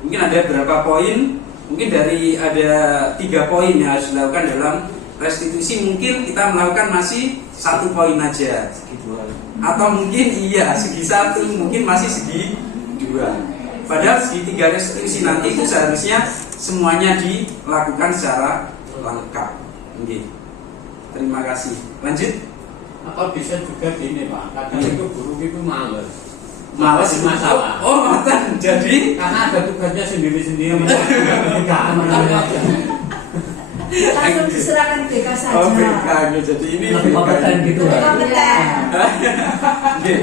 Mungkin ada berapa poin? Mungkin dari ada 3 poin yang harus dilakukan dalam restitusi. Mungkin kita melakukan masih 1 poin aja. Atau mungkin segi 1, mungkin masih segi 2. Padahal segitiga restitusi nanti itu seharusnya semuanya dilakukan secara lengkap. Oke. Terima kasih. Lanjut. Atau bisa juga gini Pak, kadang itu guru itu males Masalah. Oh, matan. Jadi karena ada tugasnya sendiri-sendiri. Langsung diserahkan BK saja. oh, BK. Jadi ini Lebih kompeten gitu Lebih ya. kompeten. Oke.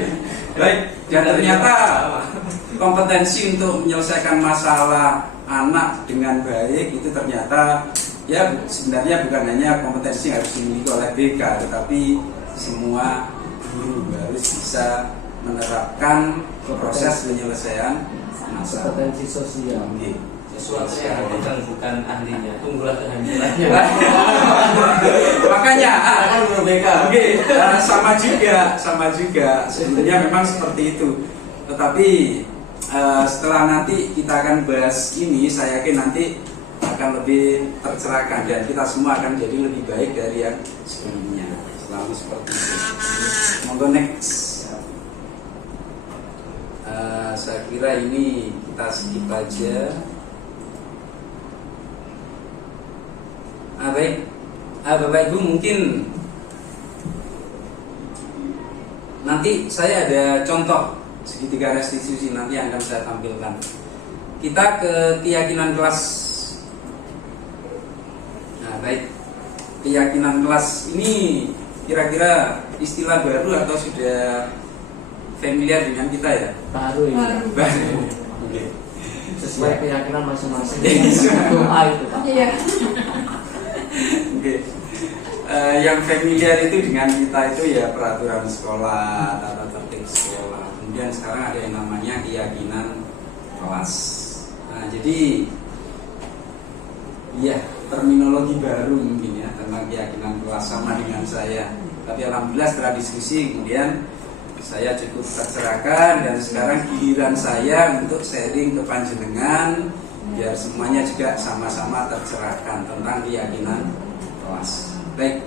Baik. Dan ternyata kompetensi untuk menyelesaikan masalah anak dengan baik itu ternyata ya sebenarnya bukan hanya kompetensi yang harus dimiliki oleh BK, tetapi semua guru harus bisa menerapkan proses penyelesaian masalah. Kompetensi sosial. Oke. Sesuatu yang bukan ahlinya, tunggulah kehancurannya. Makanya Kan guru BK. oke, sama juga sebenarnya memang seperti itu. Tetapi setelah nanti kita akan bahas ini, saya yakin nanti akan lebih tercerahkan dan kita semua akan jadi lebih baik dari yang sebelumnya. Selalu seperti itu. Monggo next. Saya kira ini kita skip aja. Baik, Bapak Ibu mungkin nanti saya ada contoh segitiga restitusi nanti yang akan saya tampilkan. Kita ke keyakinan kelas. Baik, keyakinan kelas ini kira-kira istilah baru atau sudah familiar dengan kita ya? Baru ini. Baru. Oke. Sesuai keyakinan masing-masing. Iya. Doa itu Pak. Iya. Oke. Yang familiar itu dengan kita itu ya peraturan sekolah, tata tertib sekolah. Kemudian sekarang ada yang namanya keyakinan kelas. Jadi ya terminologi baru mungkin ya tentang keyakinan kelas sama dengan saya. Tapi alhamdulillah setelah diskusi kemudian saya cukup tercerahkan dan sekarang giliran saya untuk sharing ke panjenengan biar semuanya juga sama-sama tercerahkan tentang keyakinan kelas. Baik,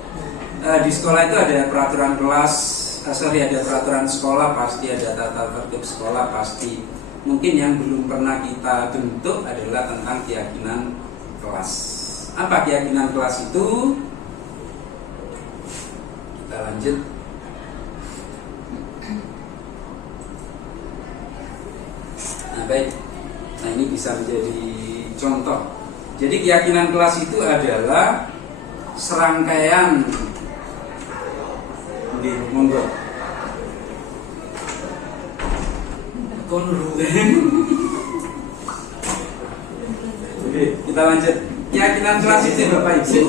di sekolah itu ada peraturan kelas, ada peraturan sekolah pasti, ada tata tertib sekolah pasti. Mungkin yang belum pernah kita bentuk adalah tentang keyakinan kelas. Apa keyakinan kelas itu? Kita lanjut. Baik, nah ini bisa menjadi contoh. Jadi keyakinan kelas itu adalah serangkaian di monggo. Oke, kita lanjut. Keyakinan kelas itu Bapak Ibu.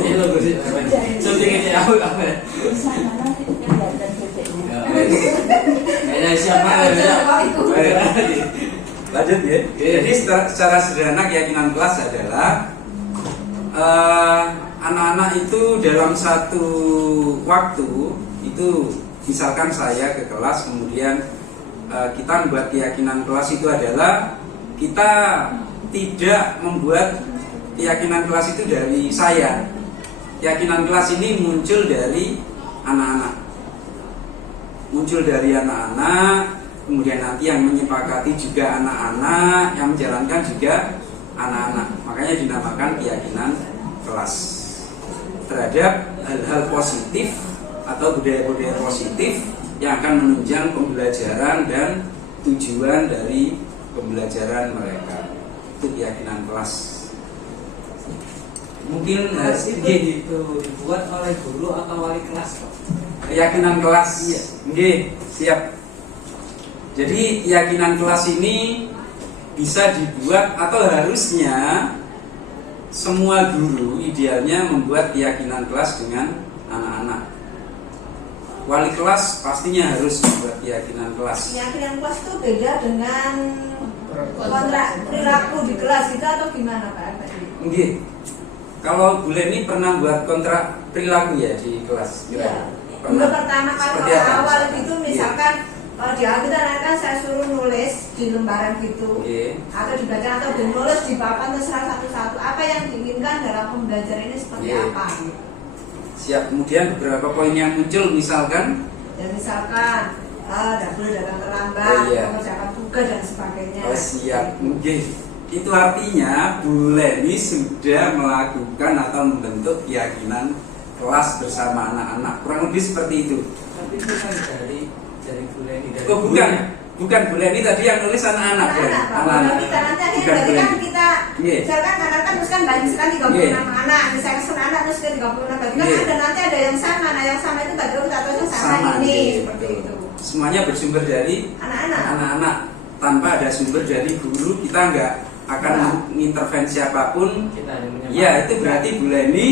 Lanjut ya. Jadi secara sederhana keyakinan kelas adalah anak-anak itu dalam satu waktu itu, misalkan saya ke kelas, kemudian kita membuat keyakinan kelas itu adalah kita tidak membuat keyakinan kelas itu dari saya. Keyakinan kelas ini muncul dari anak-anak. Muncul dari anak-anak, kemudian nanti yang menyepakati juga anak-anak, yang menjalankan juga anak-anak. Makanya dinamakan keyakinan kelas terhadap hal-hal positif atau budaya-budaya positif yang akan menunjang pembelajaran dan tujuan dari pembelajaran mereka. Itu keyakinan kelas. Mungkin Kelas itu nggih, dibuat oleh guru atau wali kelas, Pak? keyakinan kelas. Iya. Nggih, siap. Jadi keyakinan kelas ini bisa dibuat atau harusnya semua guru idealnya membuat keyakinan kelas dengan anak-anak. Wali kelas pastinya harus membuat keyakinan kelas. Keyakinan kelas itu beda dengan kontrak perilaku di kelas itu atau gimana Pak Effendi? Nggih. Kalau Bu Leni pernah buat kontrak perilaku ya di kelas? Iya. Pernah. Dulu pertama kali Seperti apa? awal itu Iya. misalkan kalau di Alkitab kan saya suruh nulis di lembaran gitu, Oke. atau dibaca atau dinulis di papan terserah satu-satu apa yang diinginkan dalam pembelajaran ini seperti Iya. apa. Siap. Kemudian beberapa poin yang muncul misalkan Dan misalkan tidak boleh datang terlambat, Oh, iya. mengerjakan tugas dan sebagainya. oh siap. Nggih. Itu artinya Bu Leni sudah melakukan atau membentuk keyakinan kelas bersama anak-anak. Kurang lebih seperti itu. Tapi itu kan dari Bu Leni, dari Oh bukan Bu Leni tadi yang nulis anak-anak. Bu Leni. Anak-anak, Pak. Kalau kita nanti akhirnya Bukan Bu berarti kan Leni. kita Iya. misalkan anak-anak kan terus kan banyak sekali 36 Iya. anak, misalkan anak terus ke 36 berarti kan Iya. ada nanti ada yang sama, nah yang sama itu tadi satu yang sama Sama, ini iya, seperti betul. itu. Semuanya bersumber dari Anak-anak. anak-anak. Tanpa ada sumber dari guru kita nggak akan Nah. mengintervensi apapun. kita hanya menyebut. Ya itu berarti Bu Leni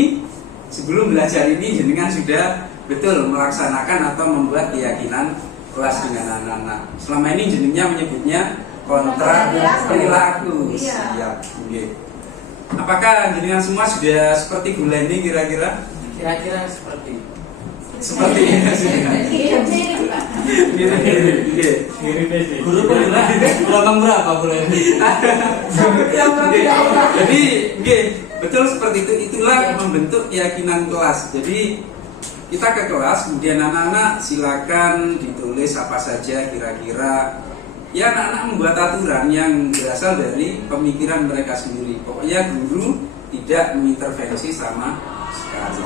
sebelum belajar ini jenengan sudah betul melaksanakan atau membuat keyakinan kelas dengan anak-anak. Selama ini jenengannya menyebutnya kontrak perilaku. Iya. Siap. Oke. Apakah jenengan semua sudah seperti Bu Leni kira-kira? Kira-kira seperti Seperti ini. Mirip-mirip, Pak. guru pemula gelombang berapa Bu Leni? Jadi, betul seperti itu. Itulah membentuk keyakinan kelas. Jadi kita ke kelas, kemudian anak-anak silakan ditulis apa saja kira-kira. Ya anak-anak membuat aturan yang berasal dari pemikiran mereka sendiri. Pokoknya guru tidak mengintervensi sama sekali.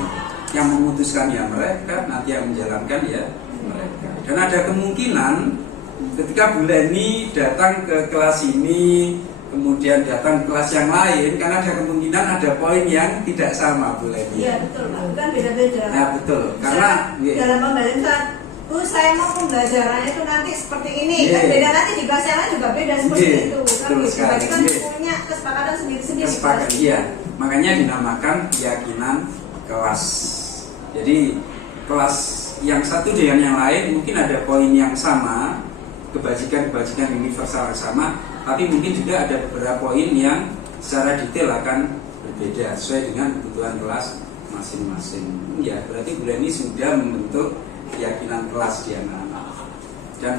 Yang memutuskan ya mereka, nanti yang menjalankan ya mereka. Dan ada kemungkinan ketika Bu Leni datang ke kelas ini, kemudian datang ke kelas yang lain, karena ada kemungkinan ada poin yang tidak sama Bu Leni. Iya betul Pak, bukan beda-beda. Nah betul, karena dalam pembelajaran saya mau pembelajarannya itu nanti seperti ini, Iya. kan beda nanti di kelas yang lain juga beda seperti Iya, itu. Kan betul gitu. sekali. Berarti kan Iya. punya kesepakatan sendiri-sendiri. kesepakatan iya, makanya dinamakan keyakinan kelas. Jadi kelas yang satu dengan yang lain mungkin ada poin yang sama, kebajikan-kebajikan universal yang sama, tapi mungkin juga ada beberapa poin yang secara detail akan berbeda sesuai dengan kebutuhan kelas masing-masing. Ya, berarti Bu Leni sudah membentuk keyakinan kelas di anak-anak. Dan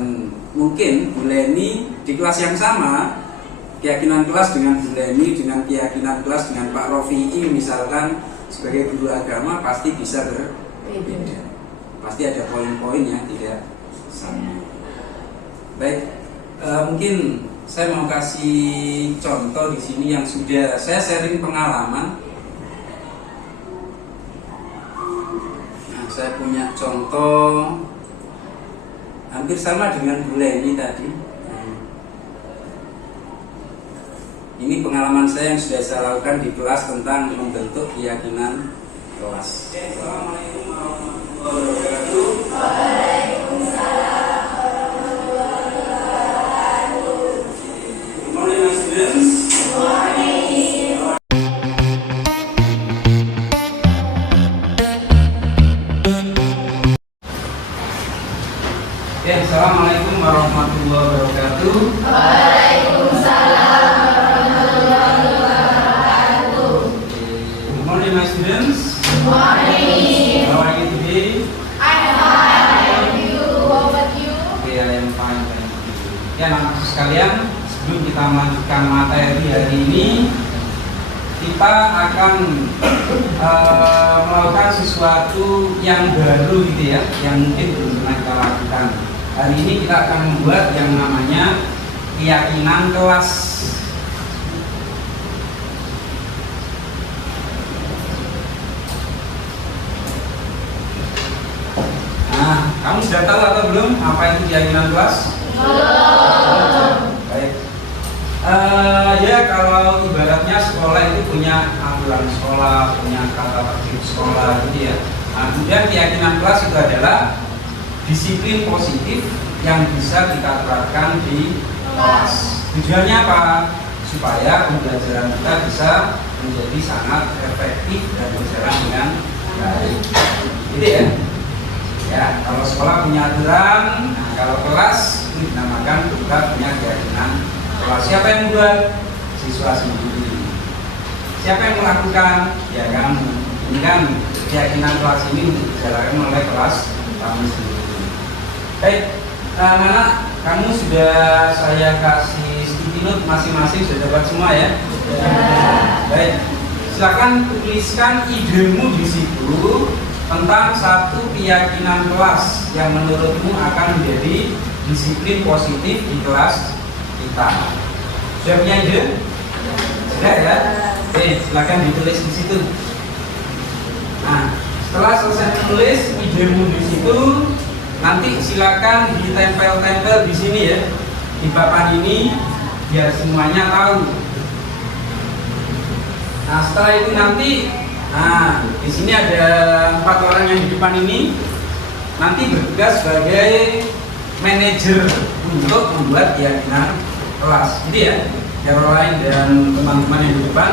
mungkin Bu Leni di kelas yang sama, keyakinan kelas dengan Bu Leni dengan keyakinan kelas dengan Pak Rofi'i misalkan sebagai guru agama pasti bisa berbeda. Pasti ada poin-poin yang tidak sama. Baik, mungkin saya mau kasih contoh di sini yang sudah saya sharing pengalaman. Nah, saya punya contoh hampir sama dengan Bu Leni tadi. Ini pengalaman saya yang sudah saya lakukan di kelas tentang membentuk keyakinan kelas. Assalamualaikum warahmatullahi wabarakatuh. Waalaikumsalam warahmatullahi wabarakatuh. Good morning, my students. Good morning. Ya, assalamualaikum warahmatullahi wabarakatuh. Good morning, my students. Good morning. How are you today? I'm fine. Thank you. How about you? Okay, I am fine. Thank you. Ya, anak sekalian, sebelum kita melanjutkan materi hari ini, kita akan melakukan sesuatu yang baru gitu ya, yang mungkin belum pernah kita lakukan. Hari ini kita akan membuat yang namanya keyakinan kelas. Nah, kamu sudah tahu atau belum apa itu keyakinan kelas? Belum. Baik. Ya kalau ibaratnya sekolah itu punya aturan sekolah, punya tata tertib sekolah gitu ya. Nah, kemudian keyakinan kelas itu adalah disiplin positif yang bisa kita terapkan di kelas. Tujuannya apa? Supaya pembelajaran kita bisa menjadi sangat efektif dan berjalan dengan baik. Gitu ya. Ya, kalau sekolah punya aturan, nah kalau kelas itu dinamakan kita punya keyakinan kelas. Siapa yang buat? Siswa sendiri. Siapa yang melakukan? Ya kamu. Ini kan keyakinan kelas ini dijalankan oleh kelas kamu sendiri. Baik, anak-anak, kamu sudah saya kasih sticky note masing-masing, sudah dapat semua ya? Ya. Baik, silakan tuliskan idemu di situ tentang satu keyakinan kelas yang menurutmu akan menjadi disiplin positif di kelas kita. Sudah punya ide? Sudah ya? Oke, silakan ditulis di situ. Nah, setelah selesai menulis idemu di situ, nanti silakan ditempel-tempel di sini ya, di papan ini, biar semuanya tahu. Nah, setelah itu nanti, nah di sini ada 4 orang yang di depan ini, nanti bertugas sebagai manajer untuk membuat keyakinan kelas, gitu ya. Caroline dan teman-teman yang di depan,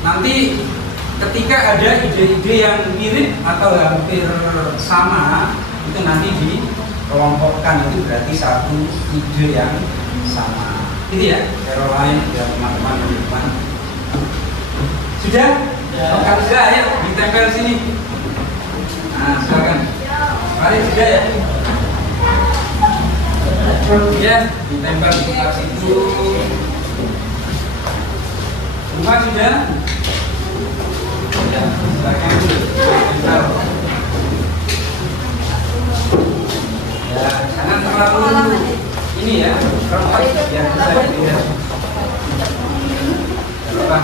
nanti ketika ada ide-ide yang mirip atau hampir sama, itu nanti dikelompokkan, itu berarti satu ide yang sama, gitu ya. Caroline dan teman-teman yang di depan. Sudah? Kalau sudah, ayo ditempel sini. Nah, silakan. Mari sudah ya. Ya, ditempel di sebelah situ. Semua sudah? Ya, silakan ditempel. Ya, jangan terlalu ini ya, rapat biar bisa dilihat. Apa?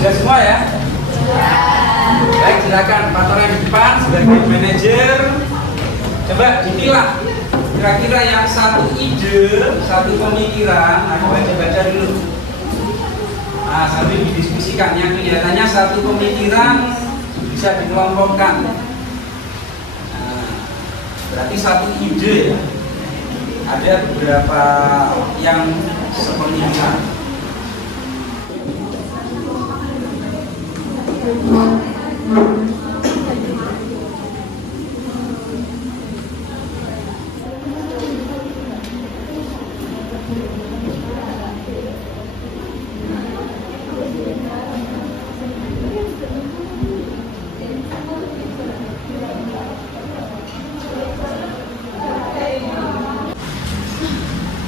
Sudah semua ya? Baik, silakan Pak Tora di depan sebagai manajer. Coba dipilah kira-kira yang satu ide, satu pemikiran. Nah, baca dulu. Nah, sambil didiskusikan. Yang kelihatannya satu pemikiran bisa dikelompokkan. Nah, berarti satu ide ya. Ada beberapa yang sepemikiran.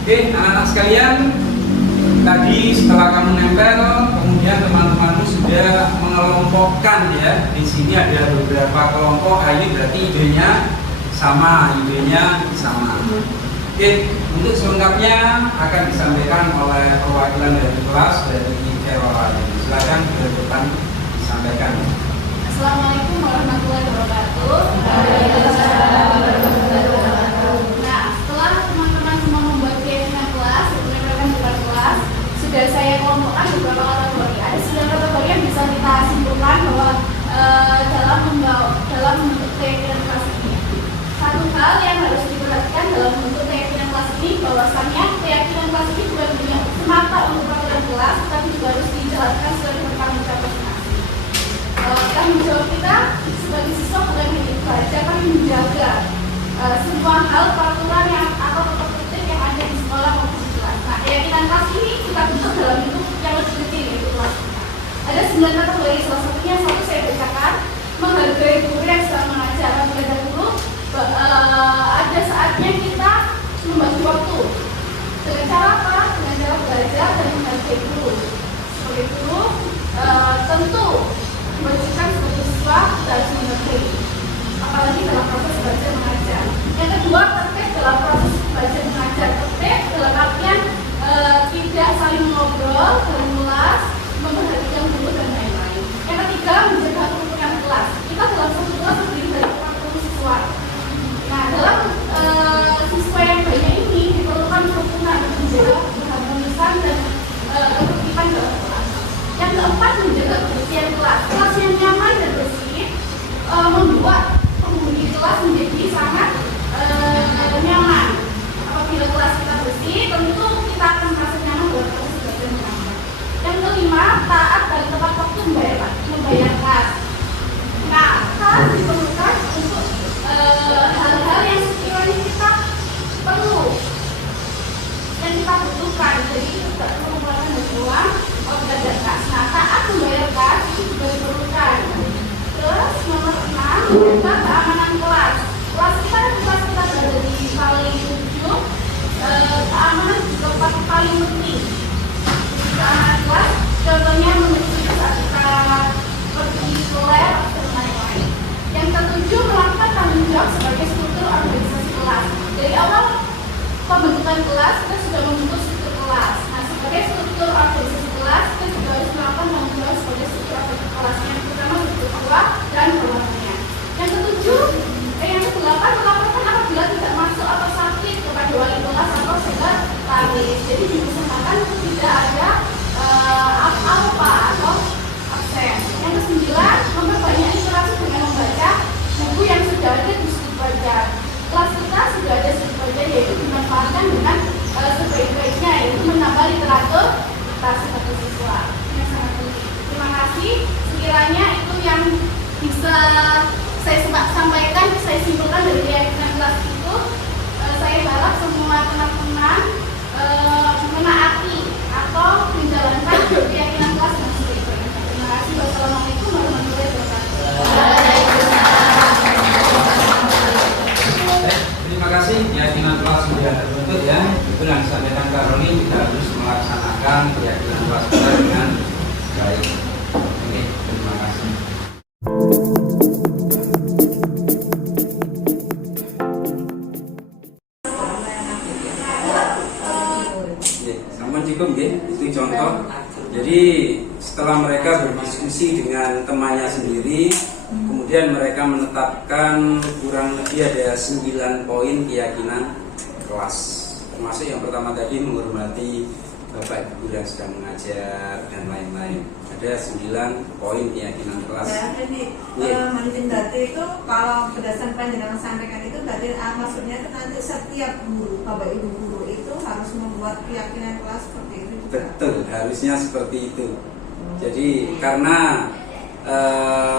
Oke, anak-anak sekalian, tadi setelah kamu nempel, kemudian teman-temanmu sudah mengelompokkan ya. Di sini ada beberapa kelompok. Ini berarti idenya sama. Oke, untuk selengkapnya akan disampaikan oleh perwakilan dari kelas dari Caroline. Silakan ke depan disampaikan. Assalamualaikum warahmatullahi wabarakatuh. Nah, setelah teman-teman semua membuat keyakinan kelas, rekan-rekan bukan kelas, sudah saya kelompokkan beberapa kategori. Ada 9 kategori yang bisa kita simpulkan bahwa dalam membentuk keyakinan kelas ini. Satu hal yang harus diperhatikan dalam membentuk keyakinan kelas ini, bahwasannya keyakinan kelas ini bukan semata untuk peraturan kelas, tapi juga harus dijalankan sesuai dengan tanggung jawab masing-masing. Tanggung jawab kita sebagai siswa bukan hanya itu saja, tapi menjaga semua hal peraturan yang atau tertib yang ada di sekolah maupun di kelas. Nah, keyakinan kelas ini kita bentuk dalam bentuk yang lebih kecil, yaitu kelas. Ada 9 kategori, salah satunya satu saya bacakan, menghargai guru yang sedang mengajar. Terlebih dahulu ada saatnya kita membagi waktu. Dengan cara apa? Dengan cara belajar dan menghargai guru. Sebagai guru, tentu diwajibkan sebagai siswa kita harus menghargai, apalagi dalam proses belajar mengajar. Yang kedua, tertib dalam proses belajar mengajar. Tertib dalam artian tidak saling ngobrol dalam kelas, memperhatikan guru dan lain-lain. Yang ketiga, menjaga kerukunan kelas. Kita dalam satu kelas terdiri dari 40 siswa. Nah, dalam siswa yang banyak ini diperlukan kerukunan, menjaga keharmonisan dan ketertiban dalam kelas. Yang keempat, menjaga kebersihan kelas. Kelas yang nyaman dan bersih membuat penghuni kelas menjadi sangat nyaman. Apabila kelas kita bersih, tentu kita akan merasa nyaman dalam proses belajar mengajar. Yang kelima, taat dan tepat waktu membayar kelas. Nah, kelas diperlukan untuk hal-hal yang sekiranya kita perlu, yang kita butuhkan. Jadi kita tidak perlu mengeluarkan uang untuk belajar kelas. Nah, taat membayar kelas itu juga diperlukan. Terus nomor 6, menjaga keamanan kelas. Kelas kita berada di paling ujung. Keamanan juga paling penting. Keamanan kelas, contohnya menuju saat kita pergi ke lab dan lain-lain. Yang ketujuh, melakukan tanggung jawab sebagai struktur organisasi kelas. Dari awal pembentukan kelas, kita sudah membentuk struktur kelas. Nah, sebagai struktur organisasi kelas, kita juga harus melakukan tanggung jawab sebagai struktur organisasi kelas. Yang pertama, struktur kelas dan bawahannya. Yang yang kedelapan, melaporkan apabila tidak masuk atau sakit kepada wali kelas atau sekretaris. Jadi diusahakan tidak ada apa atau absen. Yang kesembilan, memperbanyak interaksi dengan membaca buku yang sudah ada di sudut baca. Kelas kita sudah ada sudut baca, yaitu dimanfaatkan dengan sebaik-baiknya, yaitu menambah literatur kita sebagai siswa. Yang sangat penting. Terima kasih. Sekiranya itu yang bisa saya sampaikan, saya simpulkan dari keyakinan kelas itu. Saya harap semua teman-teman menaati atau menjalankan keyakinan kelas dengan sebaik-baiknya. Terima kasih. Wassalamualaikum warahmatullahi wabarakatuh. Terima kasih. Keyakinan kelas sudah terbentuk ya. Itu yang disampaikan Kak Roni, kita harus melaksanakan keyakinan kelas kita dengan baik. Oke, terima kasih. Itu contoh. Jadi setelah mereka berdiskusi dengan temannya sendiri, kemudian mereka menetapkan kurang lebih ada 9 poin keyakinan kelas. Termasuk yang pertama tadi, menghormati Bapak Ibu yang sedang mengajar dan lain-lain. Ada 9 poin keyakinan kelas. Ya, ini menjindati itu kalau berdasarkan panjenengan sampaikan itu berarti maksudnya itu nanti setiap guru, Bapak Ibu guru itu harus membuat keyakinan kelas seperti itu. Betul, harusnya seperti itu. Jadi karena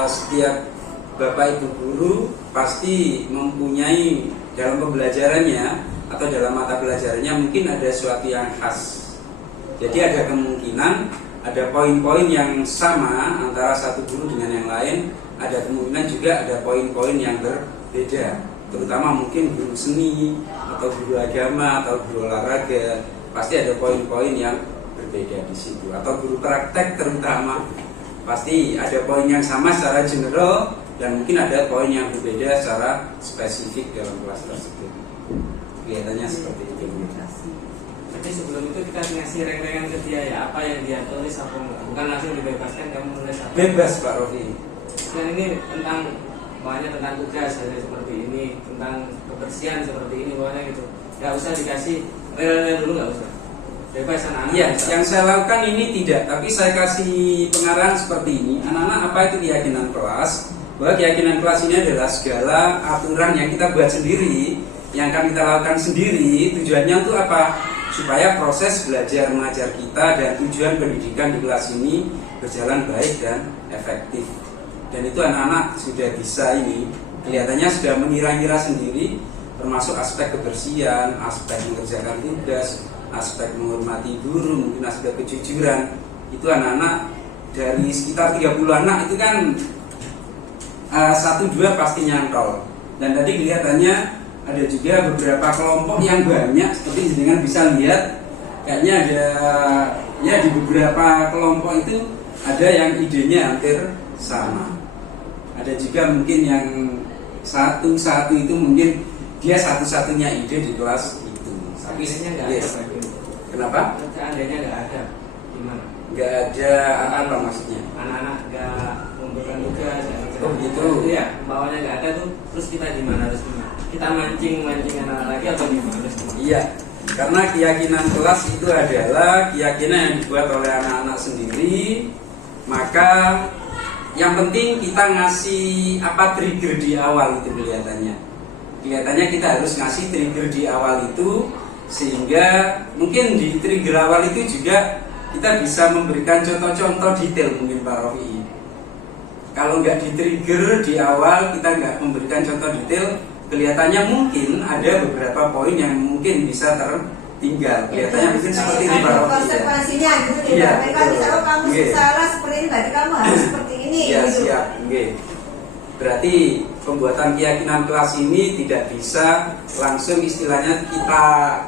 setiap Bapak Ibu guru pasti mempunyai dalam pembelajarannya atau dalam mata pelajarannya mungkin ada sesuatu yang khas. Jadi ada kemungkinan ada poin-poin yang sama antara satu guru dengan yang lain, ada kemungkinan juga ada poin-poin yang berbeda, terutama mungkin guru seni atau guru agama atau guru olahraga, pasti ada poin-poin yang berbeda di situ, atau guru praktek terutama pasti ada poin yang sama secara general dan mungkin ada poin yang berbeda secara spesifik dalam kelas tersebut. Kelihatannya seperti itu. Jadi sebelum itu kita ngasih reng-rengan ke dia ya, apa yang dia tulis apa enggak, bukan langsung dibebaskan kamu nulis apa. Bebas Pak Rofi. Dan ini tentang banyak tentang tugas seperti ini, tentang kebersihan seperti ini, pokoknya gitu. Gak usah dikasih rel-rel dulu, gak usah. Bebas anak-anak. Iya, yang saya lakukan ini tidak, tapi saya kasih pengarahan seperti ini. Anak-anak, apa itu keyakinan kelas? Bahwa keyakinan kelas ini adalah segala aturan yang kita buat sendiri, yang akan kita lakukan sendiri. Tujuannya untuk apa? Supaya proses belajar mengajar kita dan tujuan pendidikan di kelas ini berjalan baik dan efektif. Dan itu anak-anak sudah bisa ini, kelihatannya sudah mengira-ngira sendiri, termasuk aspek kebersihan, aspek mengerjakan tugas, aspek menghormati guru, mungkin aspek kejujuran. Itu anak-anak dari sekitar 30 anak itu kan 1-2 pasti nyantol. Dan tadi kelihatannya ada juga beberapa kelompok yang banyak seperti dengan bisa lihat, kayaknya ada ya di beberapa kelompok itu ada yang idenya hampir sama. Ada juga mungkin yang satu itu mungkin dia satu-satunya ide di kelas itu. Tapi Seandainya nggak yes. ada, Pak Guru. Kenapa? Seandainya nggak ada, gimana? Nggak ada apa maksudnya? Anak-anak nggak mengumpulkan tugas. Oh, gitu. Iya, bawahnya nggak ada tuh, terus kita gimana harus gimana? Kita mancing anak lagi atau gimana? Harus gimana? Iya, karena keyakinan kelas itu adalah keyakinan yang dibuat oleh anak-anak sendiri. Maka yang penting kita ngasih apa trigger di awal itu kelihatannya. Kelihatannya kita harus ngasih trigger di awal itu, sehingga mungkin di trigger awal itu juga kita bisa memberikan contoh-contoh detail mungkin Pak Rofi. Kalau nggak di trigger di awal, kita nggak memberikan contoh detail, kelihatannya mungkin ada beberapa poin yang mungkin bisa tertinggal. Kelihatannya mungkin seperti ini Pak ada Rofi. konsekuensinya gitu Iya, ya. Mereka betul. bisa kamu Oke. salah seperti ini, berarti kamu harus seperti ini. Ya gitu. siap, oke. Berarti pembuatan keyakinan kelas ini tidak bisa langsung istilahnya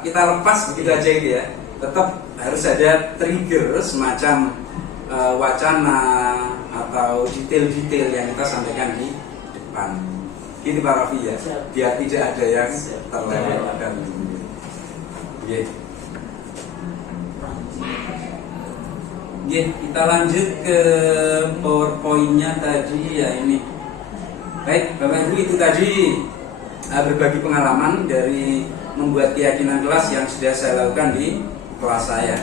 kita lepas begitu aja gitu ya. Tetap harus ada trigger semacam wacana atau detail-detail yang kita sampaikan di depan. Gitu Pak Rafi ya, biar tidak ada yang terlewatkan. Oke. Oke, kita lanjut ke PowerPoint-nya tadi ya ini. Baik, Bapak Ibu, itu tadi berbagi pengalaman dari membuat keyakinan kelas yang sudah saya lakukan di kelas saya.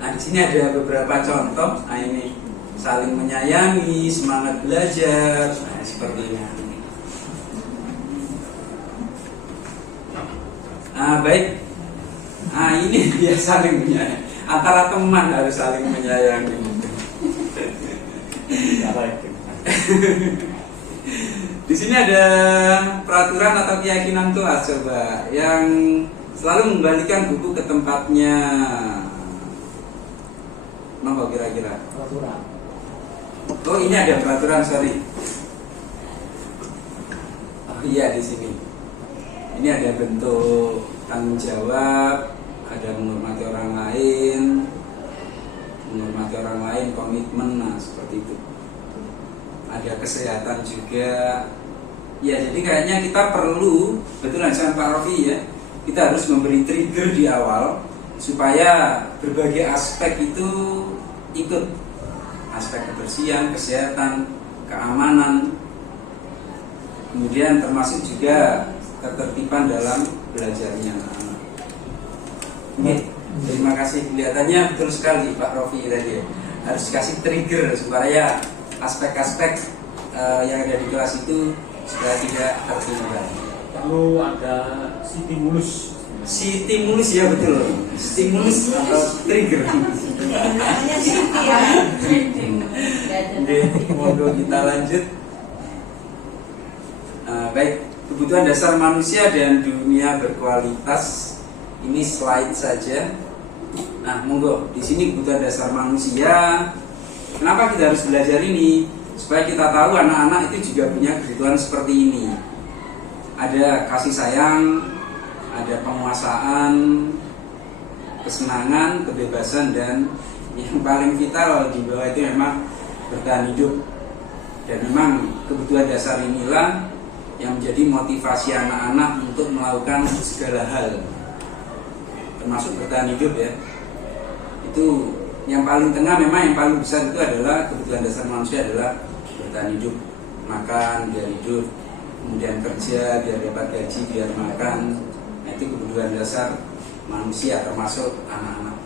Nah, di sini ada beberapa contoh. Nah, ini saling menyayangi, semangat belajar, nah, seperti ini. Nah, baik. Nah, ini dia saling menyayangi. Antara teman harus saling menyayangi. Di sini ada peraturan atau keyakinan kelas coba yang selalu membalikan buku ke tempatnya. Kenapa kira-kira? Peraturan. Oh, ini ada peraturan, sorry. Oh iya, di sini. Ini ada bentuk tanggung jawab, ada menghormati orang lain, komitmen, nah seperti itu. Ada kesehatan juga. Ya, jadi kayaknya kita perlu, betulan sama Pak Rofi ya, kita harus memberi trigger di awal supaya berbagai aspek itu ikut. Aspek kebersihan, kesehatan, keamanan, kemudian termasuk juga ketertiban dalam belajarnya anak-anak. Oke, terima kasih. Kelihatannya betul sekali Pak Rofi tadi ya. Harus kasih trigger supaya aspek-aspek yang ada di kelas itu supaya tidak tertinggal. Perlu ada stimulus. Stimulus ya, betul. Stimulus atau trigger. Namanya Siti ya. Oke, monggo kita lanjut. Baik, kebutuhan dasar manusia dan dunia berkualitas. Ini slide saja. Nah, monggo. Di sini kebutuhan dasar manusia. Kenapa kita harus belajar ini? Supaya kita tahu anak-anak itu juga punya kebutuhan seperti ini. Ada kasih sayang, ada penguasaan, kesenangan, kebebasan, dan yang paling vital di bawah itu memang bertahan hidup. Dan memang kebutuhan dasar inilah yang menjadi motivasi anak-anak untuk melakukan segala hal, termasuk bertahan hidup ya. Itu yang paling tengah, memang yang paling besar itu adalah kebutuhan dasar manusia adalah bertahan hidup, makan biar hidup, kemudian kerja biar dapat gaji, biar makan. Nah, itu kebutuhan dasar manusia termasuk anak-anak.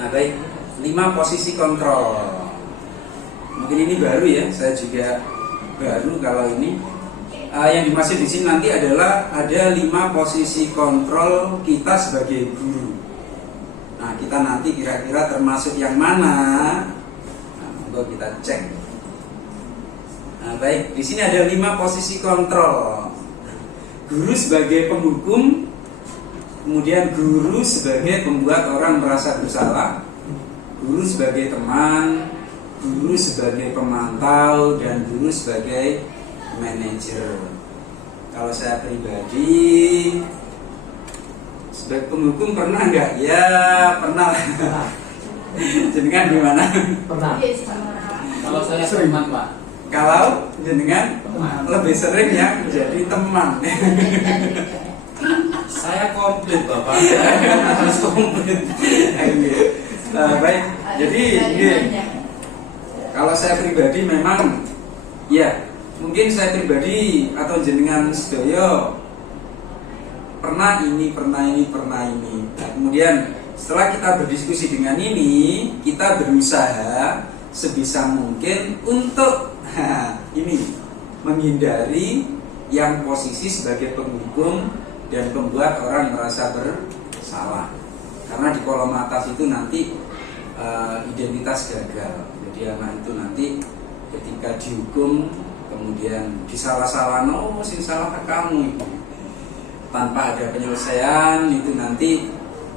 Nah, baik, 5 posisi kontrol. Mungkin ini baru ya, saya juga baru kalau ini. Yang dimaksud di sini nanti adalah ada 5 posisi kontrol kita sebagai guru. Nah, kita nanti kira-kira termasuk yang mana? Nah, untuk kita cek. Nah, baik, di sini ada 5 posisi kontrol. Guru sebagai penghukum, kemudian guru sebagai pembuat orang merasa bersalah, guru sebagai teman, guru sebagai pemantau dan guru sebagai manajer. Kalau saya pribadi sebagai penghukum pernah nggak? Ya pernah. Jenengan gimana? Pernah. Iya, sama. Kalau saya teman Pak. Kalau jenengan lebih sering ya jadi teman. Saya komplit Bapak. Harus komplit. Baik. Jadi kalau saya pribadi memang ya mungkin saya pribadi atau jenengan sedoyo pernah ini. Nah, kemudian setelah kita berdiskusi dengan ini, kita berusaha sebisa mungkin untuk ini menghindari yang posisi sebagai penghukum dan membuat orang merasa bersalah. Karena di kolom atas itu nanti identitas gagal. Jadi anak itu nanti ketika dihukum kemudian disalah-salah, oh sing salah ke kamu itu, tanpa ada penyelesaian, itu nanti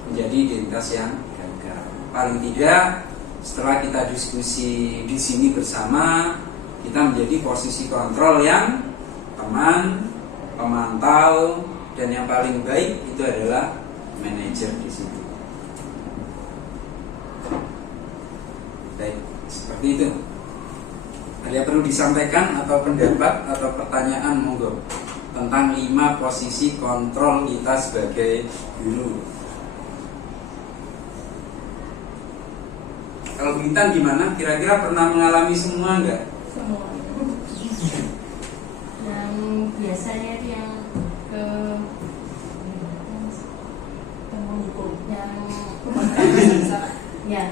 menjadi identitas yang gagal. Paling tidak setelah kita diskusi di sini bersama, kita menjadi posisi kontrol yang teman, pemantau, dan yang paling baik itu adalah manajer di situ. Baik, seperti itu. Ada yang perlu disampaikan atau pendapat atau pertanyaan monggo tentang 5 posisi kontrol kita sebagai guru. Kalau Bintan gimana? Kira-kira pernah mengalami semua enggak? Semua. Yang biasanya yang ke penghukum yang ya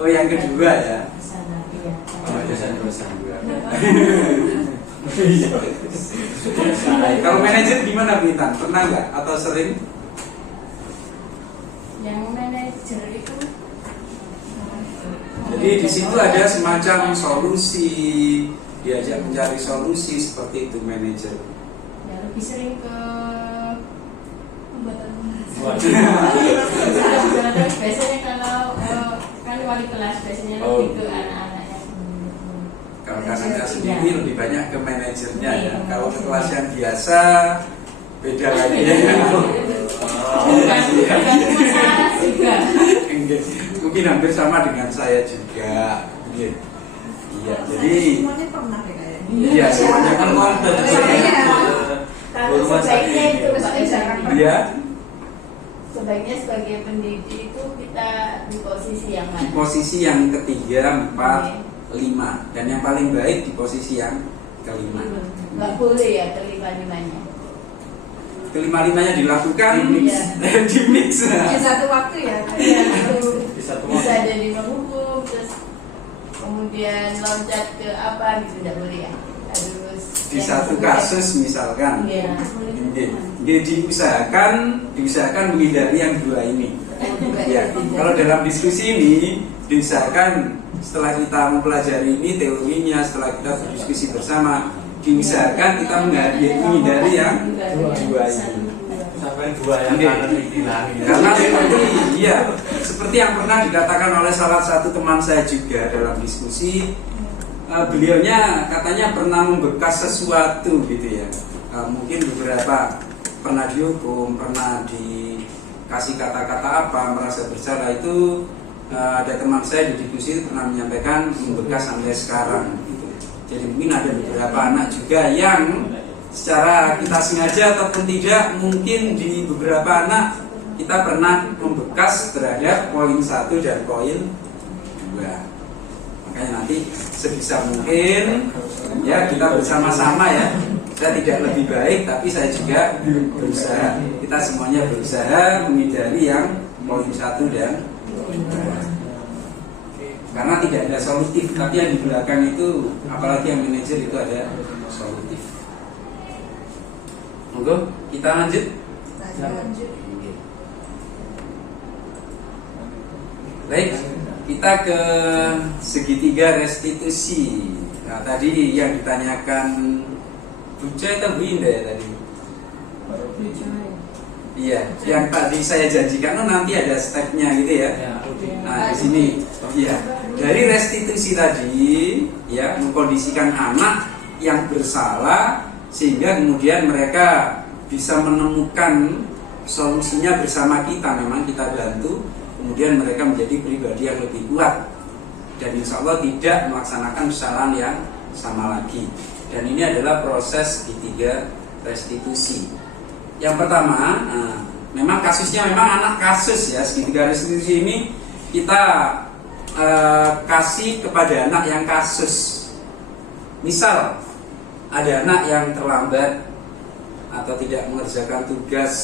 Oh, yang kedua ya. sana iya. Dosen-dosen juga. Kalau manajer gimana Bintan? Pernah enggak atau sering? Yang manajer itu Jadi di situ ada semacam solusi, diajak mencari solusi seperti itu manajer. ya lebih sering ke biasanya kalau kan wali kelas biasanya Oh. lebih ke anak-anaknya Kalau kakaknya sendiri Iya. lebih banyak ke manajernya Iya, ya. Kalau ke manajer. kelas yang biasa beda lagi ya. bukan salah juga. Mungkin hampir sama dengan saya juga. Iya. Iya, jadi semuanya pernah deh kayaknya. iya semuanya kan komplit. Kalau sebaiknya itu Pak Iya, sebaiknya sebagai pendidik itu kita di posisi yang di mana? posisi yang ketiga, 4, 5 dan yang paling baik di posisi yang kelima. Nggak boleh ya kelima-limanya. Kelima-limanya dilakukan Iya. di mix. Di satu waktu ya. Iya, itu Bisa bisa jadi menghukum terus kemudian loncat ke apa gitu tidak boleh ya. Harus Di yang satu sesuai. kasus misalkan. Iya. Jadi diusahakan menghindari yang dua ini. Ya, kalau dalam diskusi ini diusahakan setelah kita mempelajari ini teorinya, setelah kita berdiskusi bersama, diusahakan kita menghindari yang dua ini. Sampai 2 yang Oke. kanan dihilangi. Karena seperti yang pernah dikatakan oleh salah satu teman saya juga dalam diskusi, beliaunya katanya pernah membekas sesuatu gitu ya. Mungkin beberapa pernah dihukum, pernah dikasih kata-kata apa, merasa bersalah itu. Ada teman saya di diskusi pernah menyampaikan membekas sampai sekarang gitu. Jadi mungkin ada beberapa anak juga yang secara kita sengaja ataupun tidak, mungkin di beberapa anak kita pernah membekas terhadap poin 1 dan poin 2. Makanya nanti sebisa mungkin ya kita bersama-sama ya. Saya tidak lebih baik, tapi saya juga berusaha. Kita semuanya berusaha menghindari yang poin 1 dan 2. Karena tidak ada solutif, tapi yang di belakang itu, apalagi yang manajer itu ada solutif. Monggo, kita lanjut. Lanjut. Baik, kita ke segitiga restitusi. Nah, tadi yang ditanyakan Buca atau Bu Indah ya tadi? Iya, yang tadi saya janjikan nanti ada stepnya gitu ya. Nah, di sini, iya. dari restitusi tadi ya, mengkondisikan anak yang bersalah sehingga kemudian mereka bisa menemukan solusinya bersama kita. Memang kita bantu, kemudian mereka menjadi pribadi yang lebih kuat dan insya Allah tidak melaksanakan kesalahan yang sama lagi. Dan ini adalah proses segitiga restitusi. Yang pertama, memang kasusnya memang anak kasus ya. Segitiga restitusi ini kita kasih kepada anak yang kasus. Misal ada anak yang terlambat atau tidak mengerjakan tugas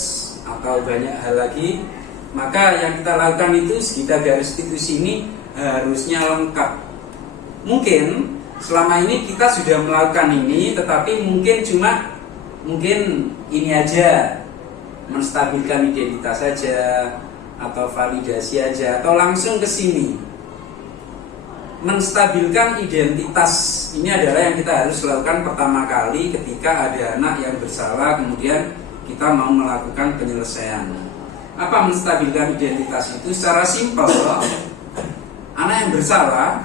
atau banyak hal lagi, maka yang kita lakukan itu segitiga restitusi ini harusnya lengkap. Mungkin selama ini kita sudah melakukan ini, tetapi mungkin ini aja, menstabilkan identitas saja atau validasi aja, atau langsung ke sini. Menstabilkan identitas ini adalah yang kita harus lakukan pertama kali ketika ada anak yang bersalah, kemudian kita mau melakukan penyelesaian. Apa menstabilkan identitas itu? Secara simpel, anak yang bersalah,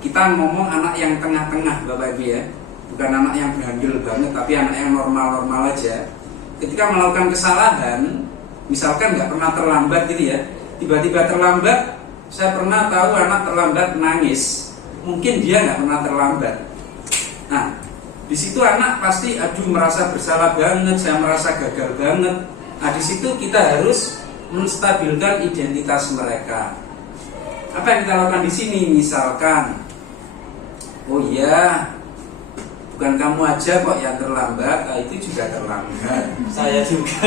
kita ngomong anak yang tengah-tengah Bapak Ibu ya, bukan anak yang bandel banget, tapi anak yang normal-normal aja. Ketika melakukan kesalahan, misalkan nggak pernah terlambat gitu ya, tiba-tiba terlambat. Saya pernah tahu anak terlambat nangis, mungkin dia nggak pernah terlambat. Nah, di situ anak pasti merasa bersalah banget, saya merasa gagal banget. Nah, di situ kita harus menstabilkan identitas mereka. Apa yang kita lakukan di sini? Misalkan, oh iya, bukan kamu aja kok yang terlambat, itu juga terlambat. Saya juga.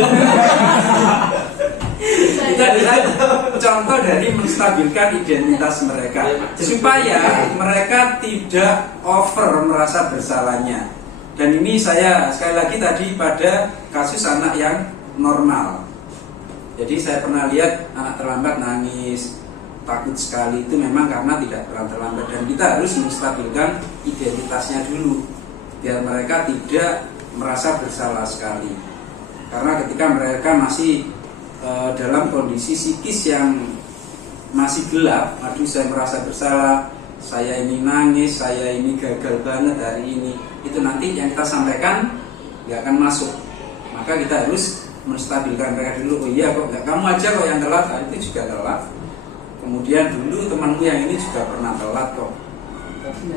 Itu adalah contoh dari menstabilkan identitas mereka supaya mereka tidak over merasa bersalahnya. Dan ini saya sekali lagi tadi pada kasus anak yang normal. Jadi saya pernah lihat anak terlambat nangis, takut sekali, itu memang karena tidak pernah terlambat. Dan kita harus menstabilkan identitasnya dulu biar mereka tidak merasa bersalah sekali. Karena ketika mereka masih dalam kondisi psikis yang masih gelap, aduh saya merasa bersalah, saya ini nangis, saya ini gagal banget hari ini, itu nanti yang kita sampaikan nggak akan masuk. Maka kita harus menstabilkan mereka dulu. Oh iya kok nggak kamu aja kok yang telat, itu juga telat. Kemudian dulu temanmu yang ini juga pernah telat kok.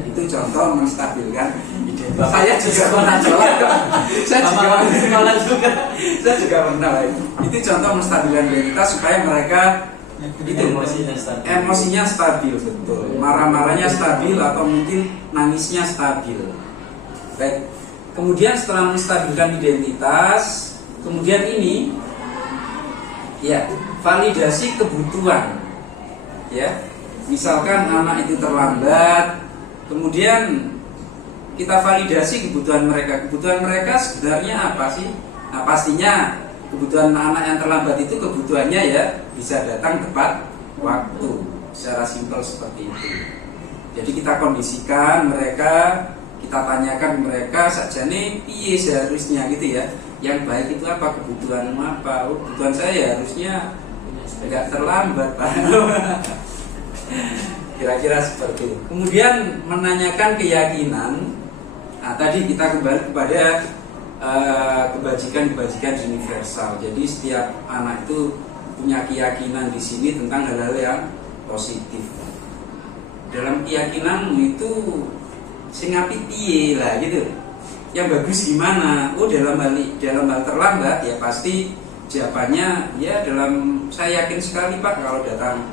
Itu contoh menstabilkan identitas. Saya juga pernah telat kok. Saya juga pernah. Itu contoh menstabilkan identitas supaya mereka itu emosinya stabil, betul. Marah-marahnya stabil atau mungkin nangisnya stabil. Baik. Kemudian setelah menstabilkan identitas, kemudian ini ya, validasi kebutuhan. Ya. Misalkan anak itu terlambat, kemudian kita validasi kebutuhan mereka. Kebutuhan mereka sebenarnya apa sih? Nah, pastinya kebutuhan anak yang terlambat itu kebutuhannya ya bisa datang tepat waktu. Secara simpel seperti itu. Jadi kita kondisikan mereka, kita tanyakan mereka saja nih piye seharusnya gitu ya. Yang baik itu apa, kebutuhanmu apa? Oh, kebutuhan saya harusnya enggak terlambat, Pak. Kira-kira seperti itu. Kemudian menanyakan keyakinan. Nah, tadi kita kembali kepada kebajikan universal. Jadi setiap anak itu punya keyakinan di sini tentang hal-hal yang positif. Dalam keyakinanmu itu sing apik piye lah gitu. Yang bagus gimana? Oh, dalam hal terlambat ya pasti jawabannya ya saya yakin sekali Pak kalau datang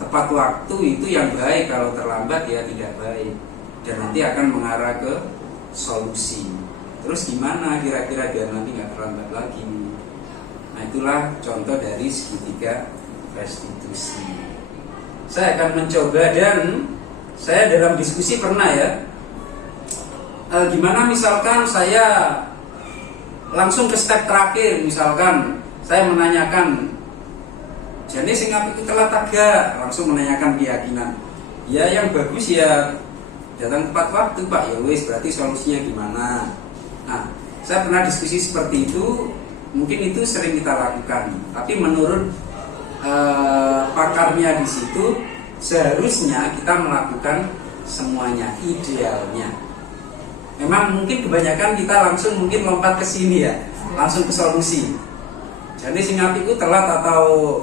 tepat waktu itu yang baik, kalau terlambat ya tidak baik. Dan nanti akan mengarah ke solusi. Terus gimana kira-kira biar nanti nggak terlambat lagi? Nah, itulah contoh dari segitiga restitusi. Saya akan mencoba dan saya dalam diskusi pernah ya. Gimana misalkan saya langsung ke step terakhir, misalkan saya menanyakan, jadi sing apik itu telat agak, langsung menanyakan keyakinan. Ya yang bagus ya datang tepat waktu Pak, ya wis berarti solusinya gimana? Nah, saya pernah diskusi seperti itu, mungkin itu sering kita lakukan. Tapi menurut pakarnya di situ, seharusnya kita melakukan semuanya, idealnya. Memang mungkin kebanyakan kita langsung mungkin lompat ke sini ya, langsung ke solusi. Jadi sing apiku telat atau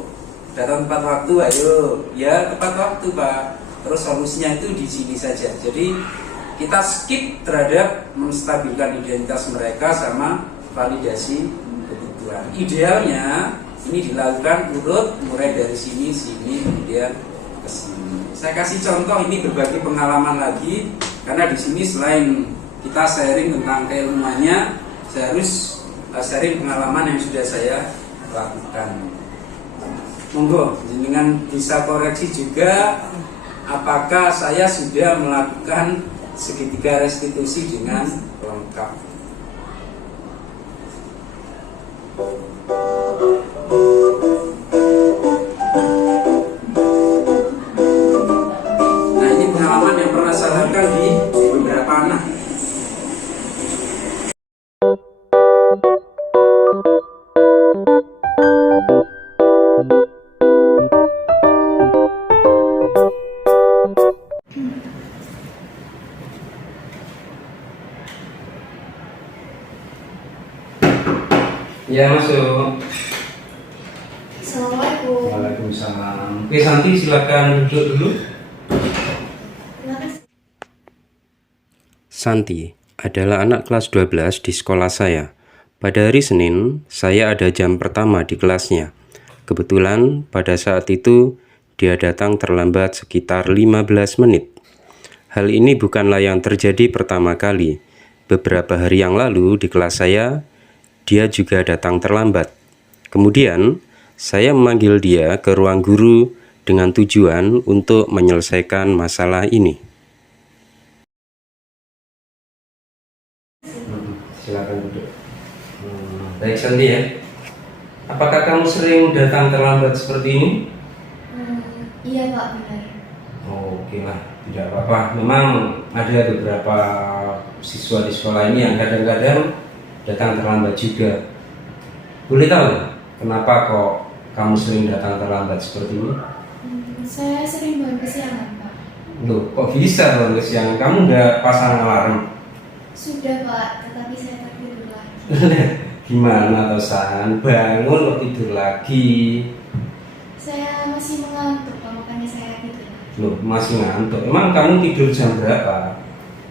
datang tepat waktu, ayo ya tepat waktu Pak. Terus solusinya itu di sini saja. Jadi kita skip terhadap menstabilkan identitas mereka sama validasi kebutuhan. Idealnya ini dilakukan urut mulai dari sini kemudian ke sini. Saya kasih contoh ini berbagi pengalaman lagi karena di sini selain kita sharing tentang keilmuannya, saya harus sharing pengalaman yang sudah saya lakukan. Monggo jenengan bisa koreksi juga apakah saya sudah melakukan segitiga restitusi dengan lengkap. Nah, ini pengalaman yang pernah saya lakukan di beberapa anak. Ya, masuk. Assalamualaikum. Waalaikumsalam. Oke, Santi silakan duduk dulu. Terima kasih. Santi adalah anak kelas 12 di sekolah saya. Pada hari Senin, saya ada jam pertama di kelasnya. Kebetulan pada saat itu dia datang terlambat sekitar 15 menit. Hal ini bukanlah yang terjadi pertama kali. Beberapa hari yang lalu di kelas saya, dia juga datang terlambat. Kemudian, saya memanggil dia ke ruang guru dengan tujuan untuk menyelesaikan masalah ini. Silakan duduk. Baik Santi ya. Apakah kamu sering datang terlambat seperti ini? Iya Pak, benar. Oke lah, tidak apa-apa. Memang ada beberapa siswa di sekolah ini yang kadang-kadang datang terlambat juga. Boleh tahu kenapa kok kamu sering datang terlambat seperti ini? Saya sering bangun kesiangan Pak. Loh, kok bisa bangun kesiangan? Kamu nggak pasang alarm? Sudah Pak, tetapi saya tertidur lagi. Gimana Tosan? Bangun kok tidur lagi? Saya masih mengantuk Pak, makanya saya tidur lagi. Loh, masih ngantuk. Emang kamu tidur jam berapa?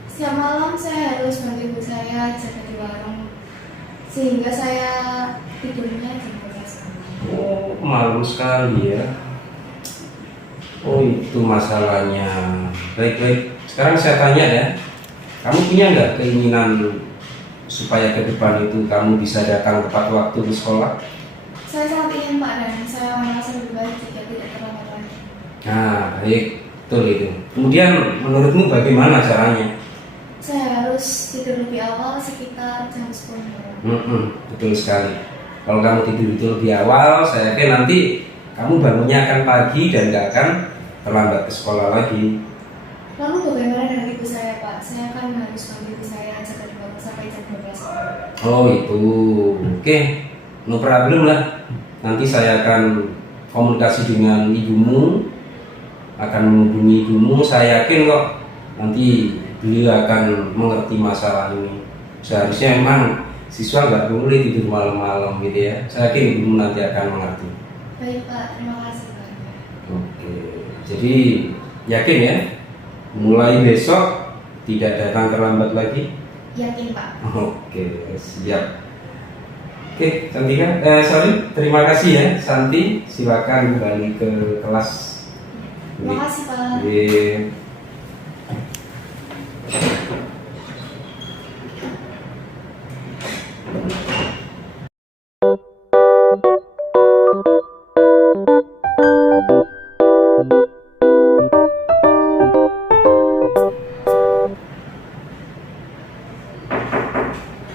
Setiap malam saya harus bantu ibu saya jaga di warung, sehingga saya tidurnya jam 12 malam. Oh, malam sekali ya. Oh, itu masalahnya. Baik-baik. Sekarang saya tanya ya. Kamu punya nggak keinginan supaya ke depan itu kamu bisa datang tepat waktu di sekolah? Saya sangat ingin Pak, dan saya merasa lebih baik jika tidak terlambat lagi. Nah, baik. Betul itu. Kemudian menurutmu bagaimana caranya? Saya harus tidur lebih awal sekitar jam 10 malam. Betul sekali. Kalau kamu tidur itu lebih awal, saya yakin nanti kamu bangunnya akan pagi dan nggak akan terlambat ke sekolah lagi. Lalu bagaimana dengan ibu saya Pak? Saya kan harus bantu ibu saya jaga di warung sampai jam 12 malam. Oh itu, oke, no problem lah. Nanti saya akan komunikasi dengan ibumu, akan menghubungi ibumu. Saya yakin kok nanti beliau akan mengerti masalah ini. Seharusnya memang siswa nggak boleh tidur malam-malam gitu ya. Saya yakin ibumu nanti akan mengerti. Baik Pak, terima kasih Pak. Oke, jadi yakin ya, mulai besok tidak datang terlambat lagi? Yakin Pak. Oke, siap. Oke, Santika, terima kasih ya, Santi. Silakan kembali ke kelas. Terima kasih Pak. Oke.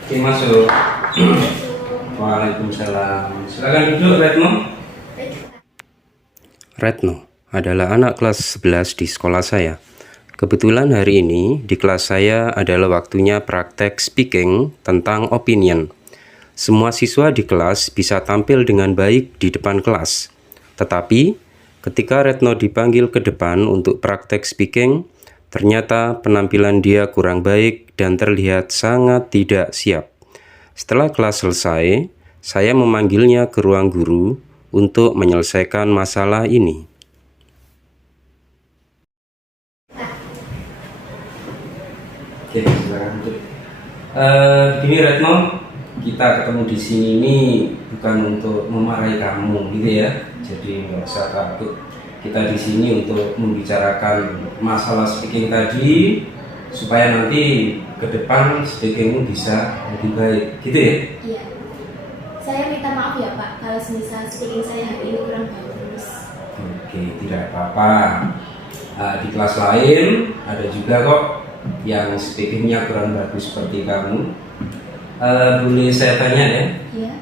Oke, masuk. Waalaikumsalam. Silakan duduk, Retno. Retno adalah anak kelas 11 di sekolah saya. Kebetulan hari ini di kelas saya adalah waktunya praktek speaking tentang opinion. Semua siswa di kelas bisa tampil dengan baik di depan kelas. Tetapi Ketika Retno dipanggil ke depan untuk praktek speaking, ternyata penampilan dia kurang baik dan terlihat sangat tidak siap. Setelah kelas selesai, saya memanggilnya ke ruang guru untuk menyelesaikan masalah ini. Oke, silakan. Gini Retno, kita ketemu di sini ini bukan untuk memarahi kamu, gitu ya. Jadi nggak usah takut. Kita di sini untuk membicarakan masalah speaking tadi supaya nanti ke depan speakingmu bisa lebih baik, gitu ya? Iya. Saya minta maaf ya Pak kalau semisal speaking saya hari ini kurang bagus. Oke, tidak apa-apa. Di kelas lain ada juga kok yang speakingnya kurang bagus seperti kamu. Boleh saya tanya ya? Iya.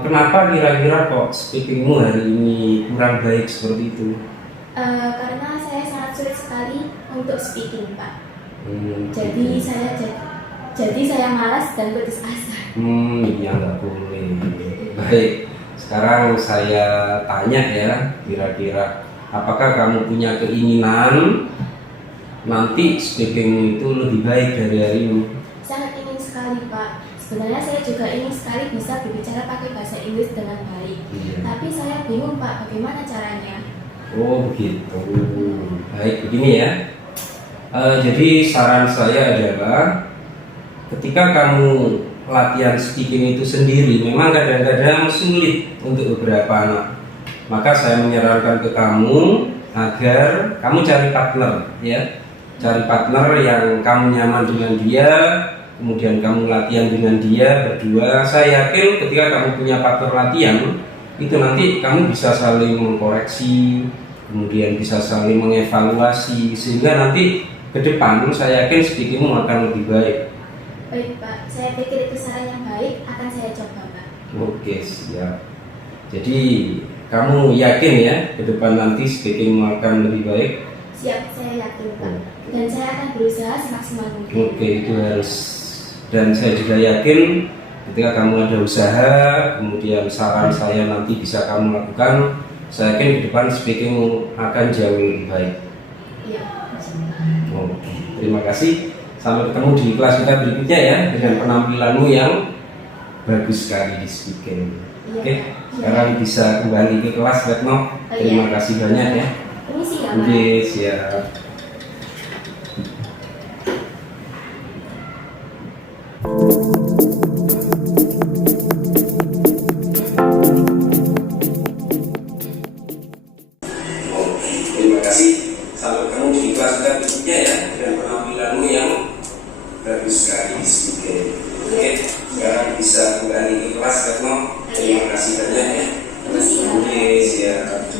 Kenapa kira-kira kok speakingmu hari ini kurang baik seperti itu? Karena saya sangat sulit sekali untuk speaking Pak. Gitu. Jadi saya malas dan putus asa. Iya nggak boleh. Baik, sekarang saya tanya ya, kira-kira apakah kamu punya keinginan nanti speakingmu itu lebih baik dari hari ini? Sangat ingin sekali Pak. Sebenarnya saya juga ingin sekali bisa berbicara pakai bahasa Inggris dengan baik. Iya. Tapi saya bingung Pak, bagaimana caranya? Oh begitu. Baik, begini ya. Jadi saran saya adalah ketika kamu latihan speaking itu sendiri, memang kadang-kadang sulit untuk beberapa anak. Maka saya menyarankan ke kamu agar kamu cari partner, ya. Cari partner yang kamu nyaman dengan dia, kemudian kamu latihan dengan dia berdua. Saya yakin ketika kamu punya partner latihan, itu nanti kamu bisa saling mengkoreksi, kemudian bisa saling mengevaluasi, sehingga nanti ke depan saya yakin speakingmu akan lebih baik. Baik Pak, saya pikir itu saran yang baik, akan saya coba Pak. Oke, siap. Jadi kamu yakin ya ke depan nanti speakingmu akan lebih baik? Siap, saya yakin Pak. Dan saya akan berusaha semaksimal mungkin. Oke, itu harus. Dan saya juga yakin ketika kamu ada usaha, kemudian saran saya nanti bisa kamu lakukan, saya yakin ke depan speakingmu akan jauh lebih baik. Iya. Oke, terima kasih. Sampai ketemu di kelas kita berikutnya ya, dengan penampilanmu yang bagus sekali di speaking. Oke, sekarang bisa kembali ke kelas Retno. Terima kasih banyak ya. Permisi ya Pak. Oke, siap. Terima kasih. Sampai ketemu di kelas kita berikutnya ya, dengan penampilanmu yang bagus sekali di speaking. Oke, sekarang bisa kembali ke kelas Retno. Terima kasih banyak ya. Oke, siap.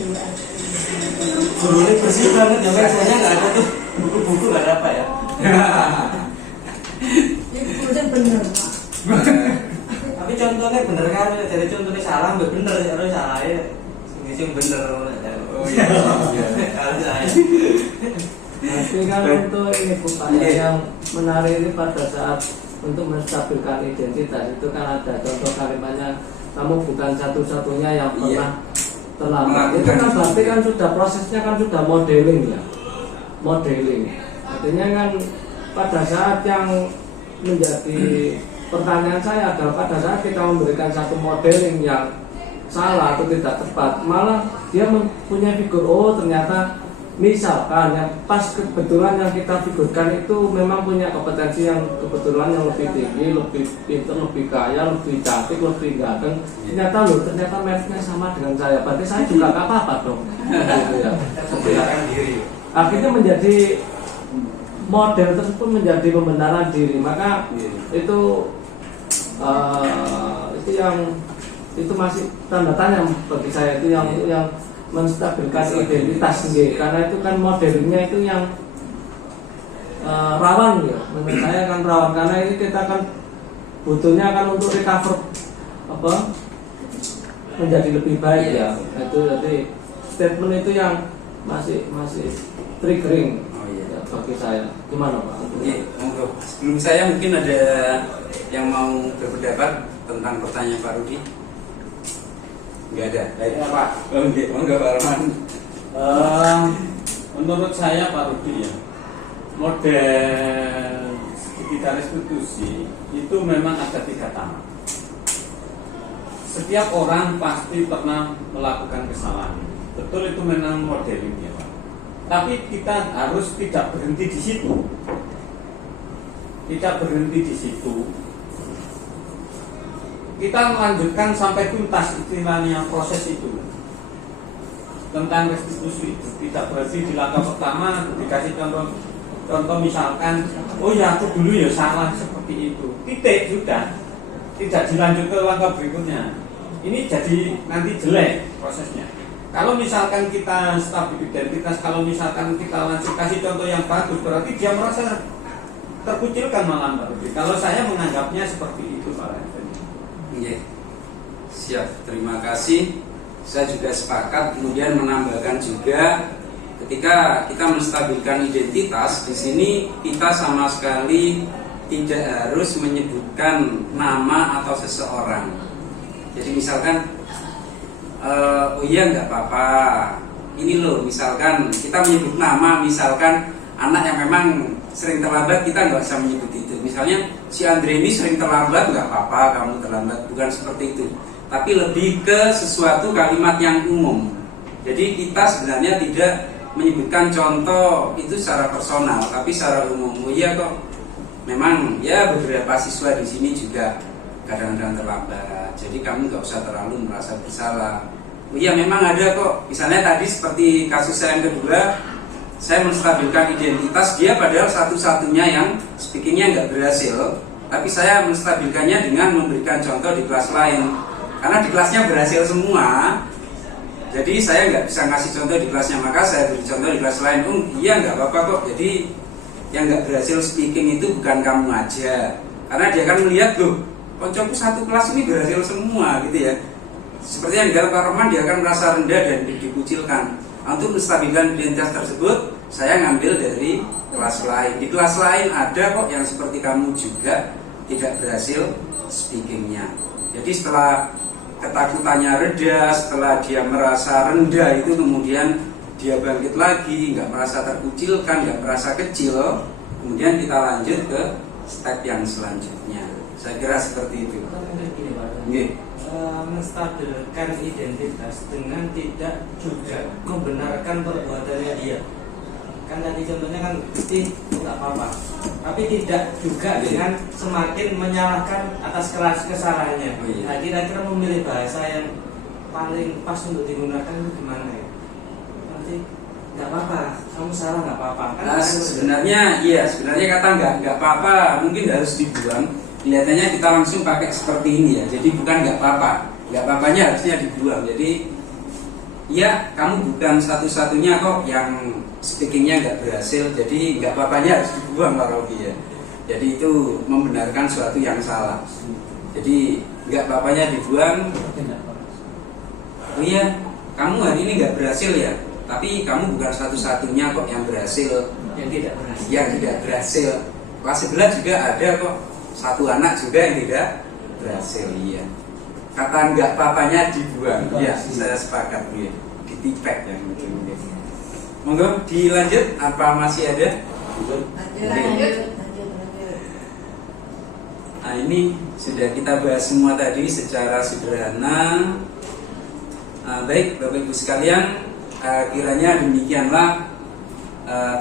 Gurunya bersih banget ya, saya nggak ada tuh buku-buku nggak ada apa ya. Ini udah bener Pak. Tapi contohnya bener kan, jadi contohnya salah nggak bener, harus salah ya. Sing bener. Oh iya. Harus saya. Tapi kan untuk ini Pak, yang menarik ini pada saat untuk menstabilkan identitas itu kan ada contoh kalimatnya, kamu bukan satu-satunya yang pernah terlambat. Itu kan berarti kan sudah prosesnya kan sudah modeling ya, modeling. Artinya kan pada saat yang menjadi pertanyaan saya adalah pada saat kita memberikan satu modeling yang salah atau tidak tepat, malah dia mempunyai figur, oh ternyata misalkan yang pas kebetulan yang kita figurkan itu memang punya kompetensi yang kebetulan yang lebih tinggi, lebih pintar, lebih kaya, lebih cantik, lebih ganteng. Ternyata meritnya sama dengan saya. Berarti saya juga gak apa-apa dong. Gitu ya. Akhirnya menjadi model tersebut menjadi pembenaran diri. Maka itu itu masih tanda tanya bagi saya, itu yang menstabilkan identitas sendiri, karena itu kan modelingnya itu yang rawan ya, menurut saya kan rawan, karena ini kita kan butuhnya kan untuk recover menjadi lebih baik ya. Itu jadi statement itu yang masih triggering ya, bagi saya. Gimana Pak? Oke, monggo. Sebelum saya mungkin ada yang mau berpendapat tentang pertanyaan Pak Rudi. Nggak ada. Baik. Ya Pak. Oke, monggo Pak Arman. Menurut saya Pak Rudi ya, model segitiga restitusi itu memang ada 3 tahap. Setiap orang pasti pernah melakukan kesalahan. Betul, itu memang modeling ya Pak. Tapi kita harus tidak berhenti di situ. Tidak berhenti di situ. Kita melanjutkan sampai tuntas istilahnya proses itu. Tentang restitusi itu tidak berarti di langkah pertama dikasih contoh misalkan, oh ya aku dulu ya salah seperti itu, titik, sudah, tidak dilanjut ke langkah berikutnya. Ini jadi nanti jelek prosesnya. Kalau misalkan kita stabil identitas, kalau misalkan kita langsung kasih contoh yang bagus, berarti dia merasa terkucilkan malam Pak Rudi. Kalau saya menganggapnya seperti itu Pak Rudi. Oke. Siap, terima kasih. Saya juga sepakat, kemudian menambahkan juga ketika kita menstabilkan identitas, di sini kita sama sekali tidak harus menyebutkan nama atau seseorang. Jadi misalkan oh iya nggak apa-apa, ini loh misalkan kita menyebut nama, misalkan anak yang memang sering terlambat, kita nggak usah menyebut itu. Misalnya si Andre ini sering terlambat, nggak apa-apa kamu terlambat, bukan seperti itu. Tapi lebih ke sesuatu kalimat yang umum. Jadi kita sebenarnya tidak menyebutkan contoh itu secara personal, tapi secara umum. Oh iya kok, memang ya beberapa siswa di sini juga kadang-kadang terlambat. Jadi kamu nggak usah terlalu merasa bersalah. Oh iya memang ada kok. Misalnya tadi seperti kasus saya yang kedua, saya menstabilkan identitas dia padahal satu-satunya yang speakingnya nggak berhasil. Tapi saya menstabilkannya dengan memberikan contoh di kelas lain. Karena di kelasnya berhasil semua, jadi saya nggak bisa ngasih contoh di kelasnya, maka saya beri contoh di kelas lain. Iya nggak apa-apa kok. Jadi yang nggak berhasil speaking itu bukan kamu aja, karena dia akan melihat loh, koncoku satu kelas ini berhasil semua gitu ya. Seperti yang dikatakan Pak Roman, dia akan merasa rendah dan dikucilkan. Untuk menstabilkan identitas tersebut, saya ngambil dari kelas lain. Di kelas lain ada kok yang seperti kamu juga tidak berhasil speakingnya. Jadi setelah ketakutannya reda, setelah dia merasa rendah itu kemudian dia bangkit lagi, nggak merasa terkucilkan, nggak merasa kecil, kemudian kita lanjut ke step yang selanjutnya. Saya kira seperti itu. Gini Pak, menstabilkan identitas dengan tidak juga membenarkan perbuatannya dia. Kan tadi contohnya kan pasti nggak apa-apa, tapi tidak juga dengan semakin menyalahkan atas kesalahannya. Nah, kira-kira memilih bahasa yang paling pas untuk digunakan itu gimana ya? Nanti nggak apa-apa, kamu salah nggak apa-apa. Kan sebenarnya iya, sebenarnya kata nggak apa-apa mungkin harus dibuang. Kelihatannya kita langsung pakai seperti ini ya. Jadi bukan nggak apa-apa, nggak apa-apanya harusnya dibuang. Jadi ya kamu bukan satu-satunya kok yang speakingnya nggak berhasil, jadi nggak apa-apanya harus dibuang Pak Robi ya. Jadi itu membenarkan suatu yang salah. Jadi nggak apa-apanya dibuang. Oh iya, kamu hari ini nggak berhasil ya, tapi kamu bukan satu-satunya kok yang berhasil. Yang tidak berhasil. Yang tidak berhasil. Kelas sebelah juga ada kok, satu anak juga yang tidak berhasil. Iya. Kata nggak apa-apanya dibuang. Iya, saya sepakat ya. Ditipek yang mungkin. Monggo dilanjut, apa masih ada? Lanjut. Nah ini sudah kita bahas semua tadi secara sederhana. Baik Bapak Ibu sekalian, kiranya demikianlah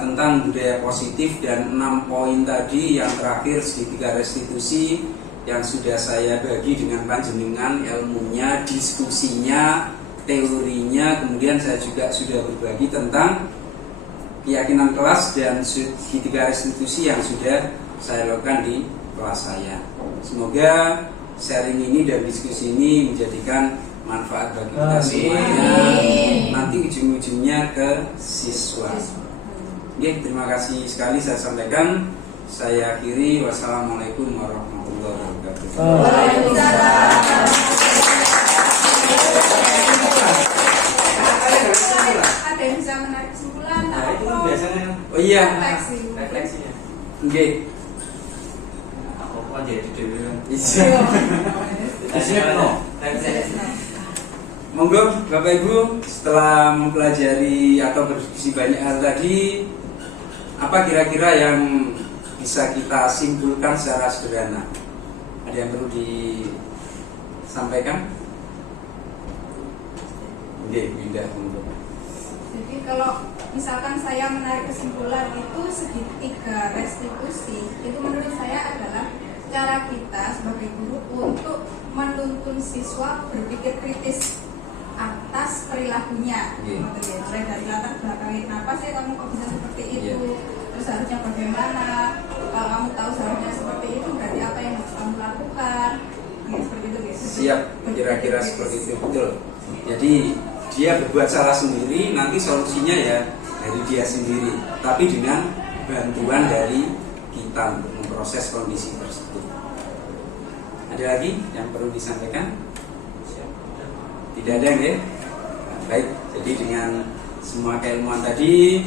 tentang budaya positif dan 6 poin tadi yang terakhir segitiga restitusi yang sudah saya bagi dengan panjenengan ilmunya, diskusinya, teorinya, kemudian saya juga sudah berbagi tentang keyakinan kelas dan segitiga restitusi yang sudah saya lakukan di kelas saya. Semoga sharing ini dan diskusi ini menjadikan manfaat bagi kita semuanya. Nanti ujung-ujungnya ke siswa. Oke, terima kasih sekali saya sampaikan. Saya akhiri. Wassalamualaikum warahmatullahi wabarakatuh. Ada yang bisa menarik kesimpulan? Nah itu kan biasanya. Oh iya. Refleksinya. Oke. Apa aja di dewi. Bisa. Refleksi. Monggo Bapak Ibu, setelah mempelajari atau berdiskusi banyak hal tadi, apa kira-kira yang bisa kita simpulkan secara sederhana? Ada yang perlu disampaikan? Oke, pindah. Jadi kalau misalkan saya menarik kesimpulan itu segitiga restitusi, itu menurut saya adalah cara kita sebagai guru untuk menuntun siswa berpikir kritis atas perilakunya. Mulai dari latar belakangnya, kenapa sih kamu kok bisa seperti itu, terus harusnya bagaimana, kalau kamu tahu seharusnya seperti itu berarti apa yang harus kamu lakukan, seperti itu guys. Siap, kira-kira seperti itu, betul. Jadi dia berbuat salah sendiri, nanti solusinya ya dari dia sendiri, tapi dengan bantuan dari kita untuk memproses kondisi tersebut. Ada lagi yang perlu disampaikan? Tidak ada ya? Nah, baik, jadi dengan semua keilmuan tadi,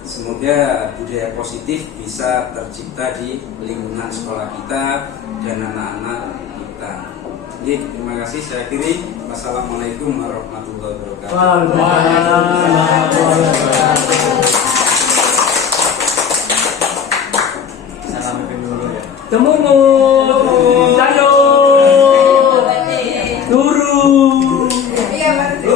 semoga budaya positif bisa tercipta di lingkungan sekolah kita dan anak-anak kita. Jadi, terima kasih. Saya akhiri. Wassalamualaikum warahmatullahi wabarakatuh. Salam dulu ya. Temunu, Dayo, Turu. Iya, baru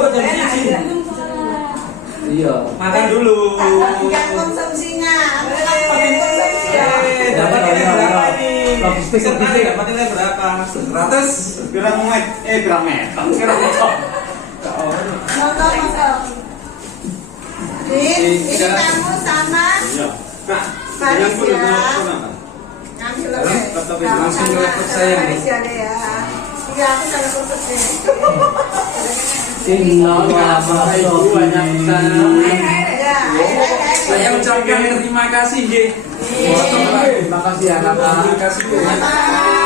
Iya. Makan dulu. Pastikan konsumsinya. Pastikan konsumsinya. Dapat nilai berapa ini? Logistik, Serta logistik. dapat nilai berapa? 100. Gram meter. Nonton masuk. Ini kamu sama Nah, Faris yang ya. apa? Ngambil Langsung ke laptop saya nih. Faris ya deh ya. Iya, aku salah kursus deh. Inna Ya, Saya ucapkan terima kasih, G. Terima kasih anak-anak. Terima kasih.